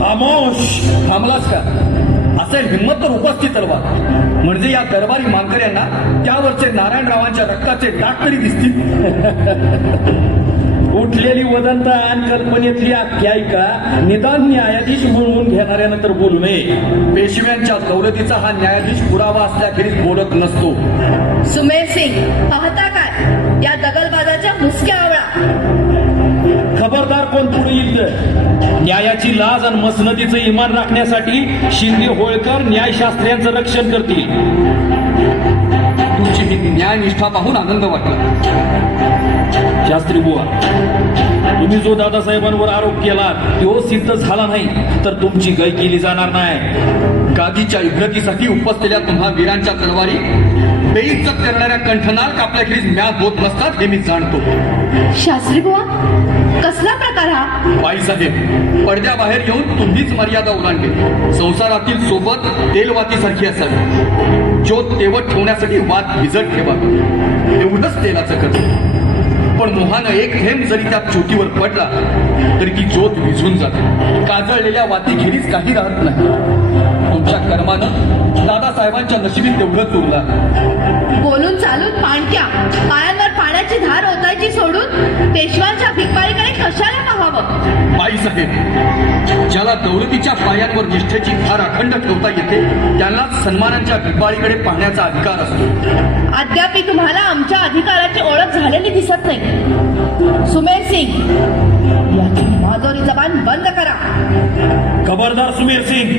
खामोश. थांबलाच का? असेल हिंमत तर उपस्थित तलवार, म्हणजे या दरबारी मानकऱ्यांना त्यावरचे नारायणरावांच्या रक्ताचे डाग तरी दिसतील. उठलेली वदंता आणि कल्पनेतली आख्यायिका निदान न्यायाधीश म्हणून घेणाऱ्यानं तर बोलू नये. पेशव्यांच्या दौलतीचा हा न्यायाधीश पुरावा असल्याखेरीज बोलत नसतो. सुमेर सिंग, पाहता काय या दगलबाजाच्या मुसक्या आवळा? खबरदार कोण पुढे येईल. न्यायाची लाज आणि मसनतीचं इमान राखण्यासाठी शिंदे होळकर न्यायशास्त्र्यांचं रक्षण करतील. तुमची ही न्यायनिष्ठा पाहून आनंद वाटला. शास्त्री बुवा, तुम्ही जो दादासाहेबांवर आरोप केला तो सिद्ध झाला नाही तर तुमची गय केली जाणार नाही. गादीच्या इब्रतीसाठी उपसलेल्या तुम्हा वीरांच्या तलवारी बेइज्जत करणाऱ्या कंठनाल कापल्याखेरीज म्याद होत नसतात हे मी जाणतो. शास्त्री बुवा, कसला प्रकार हा? बाईसाहेब, पडद्याबाहेर येऊन तुम्हीच मर्यादा ओलांडली. संसारातील सोबत तेलवातीसारखी असावी. ज्योत तेवत ठेवण्यासाठी वात भिजत ठेवा, एवढंच तेलाचं कर्ज. पण मोहानं एक थेंब जरी त्या चोटीवर पडला तरी ती ज्योत विझून जाते. काजळलेल्या वातीखेरीज काही राहत नाही. तुमच्या कर्मानं दादासाहेबांच्या नशिबीत तेवढंच उरला. बोलून चालून पाणक्या पायांवर पाण्याची धार ओतायची सोडून पेशवांच्या भिकबाळीकडे कशाला पाहावं? बाईसाहेब, ज्याला दौलतीच्या पायांवर निष्ठेची धार अखंड ठेवता येते त्यांनाच सन्मानांच्या भिकबाळीकडे पाहण्याचा अधिकार असतो. अद्याप तुम्हाला आमच्या अधिकाराची ओळख झालेली दिसत नाही. सुमेर सिंग, याची माजोरी जबान बंद करा. खबरदार सुमेर सिंग.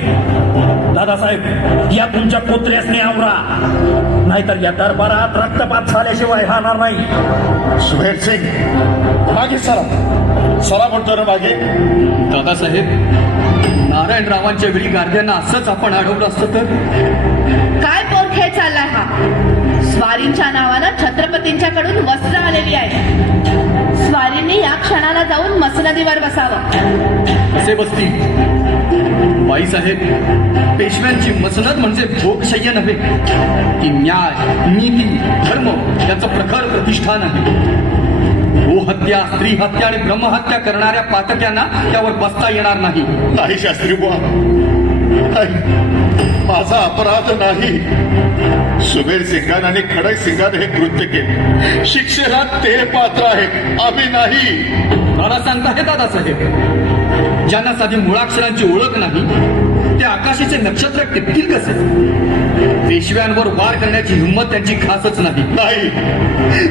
दादासाहेब, या तुमच्या पुत्र्यासने आवरा, नाहीतर या दरबारात रक्तपात झाल्याशिवाय राहणार नाही. सुमेर सिंग, मागे सरा म्हणतो ना मागे. दादासाहेब, नारायणरावांच्या वेळी गार्द्यांना असंच आपण अडवलं असतं तर? काय पोरखेळ चाललाय हा? स्वारींच्या नावानं छत्रपतींच्याकडून वस्त्र आलेली आहे. स्वारींनी या क्षणाला जाऊन मसनदीवर बसावं. असे बसतील. बाईसाहेब, पेशव्यांची मसनद म्हणजे भोगशय्य नव्हे, ती न्याय, नीती, धर्म यांचं प्रखर प्रतिष्ठान आहे. गोहत्या, स्त्री हत्या आणि ब्रह्महत्या करणाऱ्या पातक्यांना त्यावर बसता येणार नाही. नाही शास्त्री बुवा, माझा अपराध नाही. सुमेर सिंगान आणि खडक सिंगान हे कृत्य केले. शिक्षेला ते पात्र आहेत, आम्ही नाही. मला सांगता हे दादासाहेब, ज्यांना साधी मुळाक्षरांची ओळख नाही ते आकाशाचे नक्षत्र टिपतील कसे? पेशव्यांवर वार करण्याची हिंमत त्यांची खासच नाही.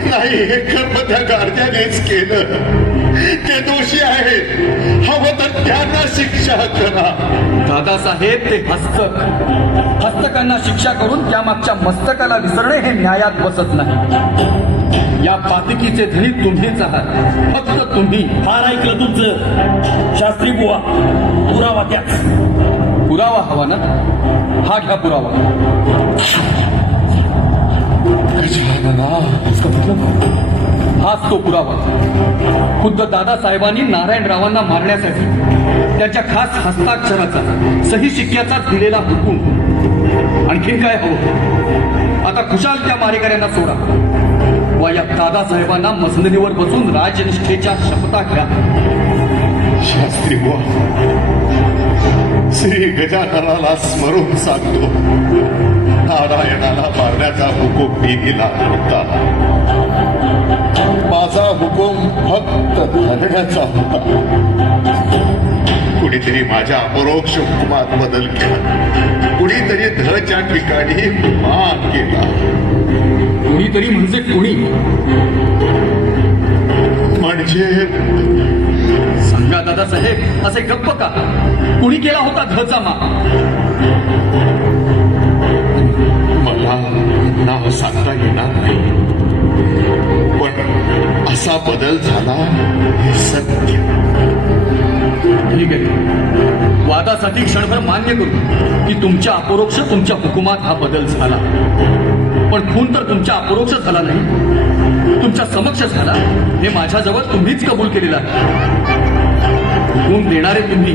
नाही, हे कर्म त्या गार्द्यानेच केलं. ते दोषी आहेत, हवं तर त्यांना शिक्षा करा. दादासाहेब, ते हस्तकांना शिक्षा करून त्यामागच्या मस्तकाला विसरणे हे न्यायात बसत नाही. या पातकीचे धनी तुम्हीच आहात, फक्त तुम्ही. फार ऐकलं तुमचं. शास्त्री बुवा, पुरावा द्याच. पुरावा हवा ना? हा घ्या पुरावा. हाच तो पुरावा. खुद्द दादासाहेबांनी नारायणरावांना मारण्यासाठी त्यांच्या खास हस्ताक्षराचा, सही शिक्क्याचा दिलेला हुकूम. आणखीन काय हवं? आता खुशाल त्या मारेकऱ्यांना सोडा व या दादासाहेबांना मसनदीवर बसून राजनिष्ठेच्या शपथा घ्या. शास्त्री बुवा, श्री गजाननाला स्मरून सांगतो, नारायणाला मारण्याचा हुकूम मी दिला होता. माझा हुकूम फक्त धरण्याचा होता. कुणीतरी माझ्या अपरोक्ष हुकुमात बदल केला. कुणीतरी धच्या ठिकाणी मान केला. कुणीतरी म्हणजे कुणी? म्हणजे दादासाहेब असे गप्प का? कुणी केला होता धचा माग? मला नाव सांगता येणार नाही, पण असा बदल झाला हे सत्य. ठीक आहे, वादासाठी क्षणभर मान्य करू की तुमच्या अपरोक्ष तुमच्या हुकुमात हा बदल झाला. पण खून तर तुमच्या अपरोक्ष झाला नाही, तुमच्या समक्ष झाला. हे माझ्याजवळ तुम्हीच कबूल केलेलं आहे. खून देणारे तुम्ही,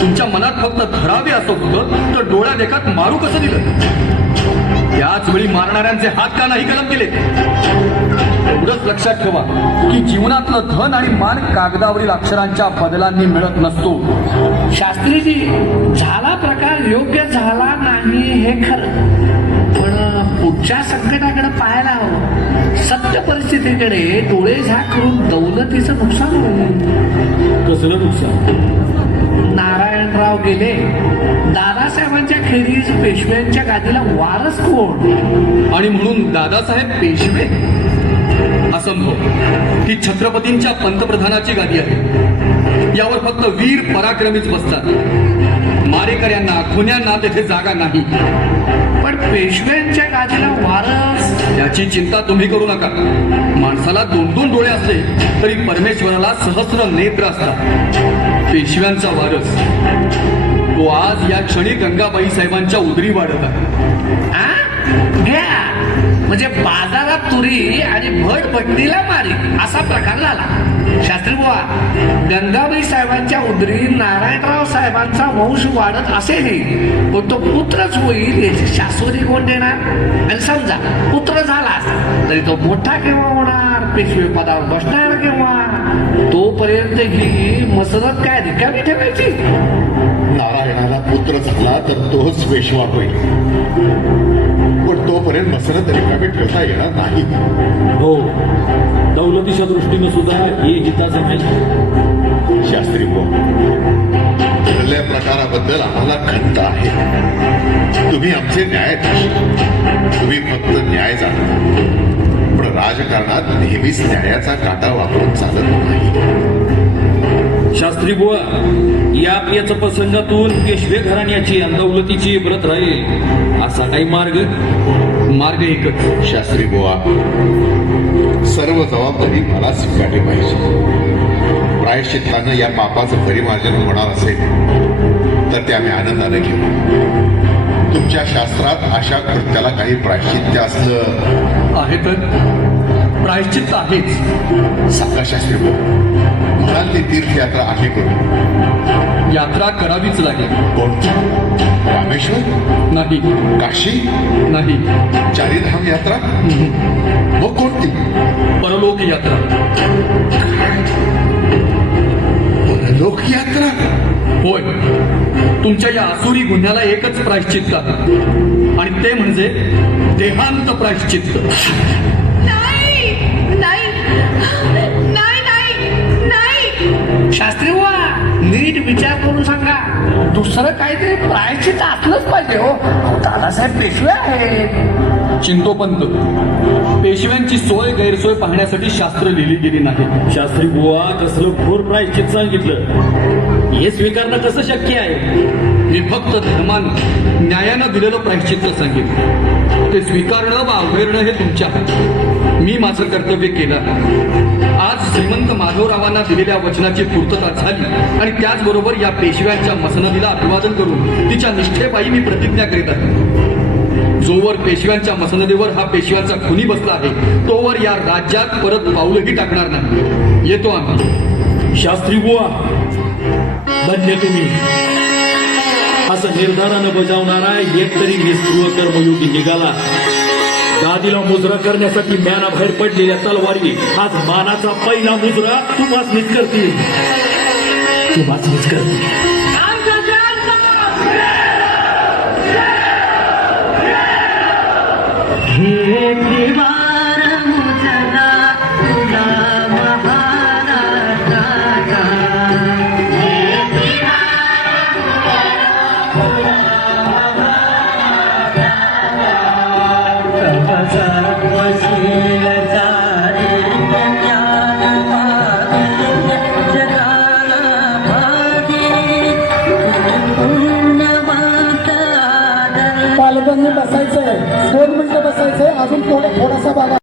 तुमच्या मनात फक्त धरावे असं होतं तर डोळ्या देखात मारू कसं दिलं? त्याच वेळी मारणाऱ्यांचे हात का नाही कलम केले? एवढंच लक्षात ठेवा की जीवनातलं धन आणि मान कागदावरील अक्षरांच्या बदलांनी मिळत नसतो. शास्त्रीजी, झाला प्रकार योग्य झाला नाही हे खरं, पण पुढच्या संकटाकडे पाहायला हवं. सत्य परिस्थितीकडे डोळे झाक करून दौलतीचं नुकसान होईल. कसलं नुकसान? नारायणराव गेले, दादासाहेबांच्या खेरीज पेशव्यांच्या गादीला वारस कोण? आणि म्हणून दादासाहेब पेशवे? असंभव. ही छत्रपतींच्या पंतप्रधानाची गादी आहे. यावर फक्त वीर पराक्रमीच बसतात. मारेकऱ्यांना, खुन्यांना तेथे जागा नाही. पण पेशव्यांच्या गादीला वारस? याची चिंता तुम्ही करू नका. माणसाला 2-2 डोळे असले तरी परमेश्वराला सहस्र नेत्र असतात. पेशव्यांचा वारस तो आज या क्षणी गंगाबाई साहेबांच्या उदरी वाढत आहे. घ्या, म्हणजे बाजारात तुरी आणि भट भट्टीला मारी असा प्रकार झाला. शास्त्री बुवा, गंगाबाई साहेबांच्या उदरी नारायणराव साहेबांचा वंश वाढत असेलही, पण तो पुत्रच होईल याची शाश्वती कोण देणार? आणि समजा पुत्र झाला तरी तो मोठा केव्हा होणार? पेशवे पदावर बसणार केव्हा? तोपर्यंत ही मसरत काय रिकामी ठेवायची? नारायणाला पुत्र झाला तर तोच पेशवा होईल, पण तोपर्यंत मसरत रिकामी ठेवता येणार नाही. हो, दौलतीच्या दृष्टीने सुद्धा हे हिताचं नाही. शास्त्री ठरल्या प्रकाराबद्दल आम्हाला खंत आहे. तुम्ही आमचे न्यायाधीश, तुम्ही फक्त न्याय जाणता, पण राजकारणात नेहमीच न्यायाचा काटा वापरून चालत नाही. शास्त्री बुवा, या पियाच्या प्रसंगातून पेशवे घराण्याची आणि दौलतीची व्रत राहील असा काही मार्ग एकच. शास्त्री बुवा, सर्व जबाबदारी मला स्वीकारली पाहिजे. प्रायश्चित्तानं या पापाचं परिमार्जन होणार असेल तर ते आम्ही आनंदाने घेऊ. तुमच्या शास्त्रात अशा कृत्याला काही प्रायश्चित्य असलं आहे तर प्रायश्चित्त आहेच. सांगा शास्त्री बुवा, म्हणाल ती तीर्थयात्रा आम्ही करू. यात्रा करावीच लागेल. कोणती? रामेश्वर नाही. काशी नाही. चारीधाम यात्रा? मग कोणती? परलोक यात्रा. परलोक यात्रा? होय, तुमच्या या आसुरी गुन्ह्याला एकच प्रायश्चित्त आहे, आणि ते म्हणजे देहांत प्रायश्चित्त. नाही नाही नाही नाही नाही. शास्त्री बुवा, नीट विचार करून सांगा. दुसरं काहीतरी प्रायश्चित्त असलंच पाहिजे हो. दादासाहेब पेशवे आहेत. चिंतोपंत, पेशव्यांची सोय गैरसोय पाहण्यासाठी शास्त्र लिहिली गेली नाही. शास्त्री बुवा, कसलं घोर प्रायश्चित सांगितलं, हे स्वीकारणं कसं शक्य आहे? मी फक्त धर्मानं, न्यायानं दिलेलं प्रायश्चित्त सांगितलं. ते स्वीकारणं वा अवहेरणं हे तुमच्या हातात. मी माझं कर्तव्य केलं. आज श्रीमंत माधवरावांना दिलेल्या वचनाची पूर्तता झाली, आणि त्याचबरोबर या पेशव्यांच्या मसनदीला अभिवादन करून तिच्या निष्ठेपायी मी प्रतिज्ञा करीत आहे. जोवर पेशव्यांच्या मसनदीवर हा पेशव्यांचा खुनी बसला आहे, तोवर या राज्यात परत पाऊलही टाकणार नाही. येतो आम्ही. शास्त्री बुवा, धन्य तुम्ही. असं निर्धारानं बजावणारा एक तरी निष्क्रिय कर्मयोगी निघाला. गादीला मुजरा करण्यासाठी म्यानाबाहेर पडलेल्या तलवारी आज मानाचा पहिला मुजरा तुम्हाच करतील. 2 मिनिटं बसायचंय, अजून थोडासा भाग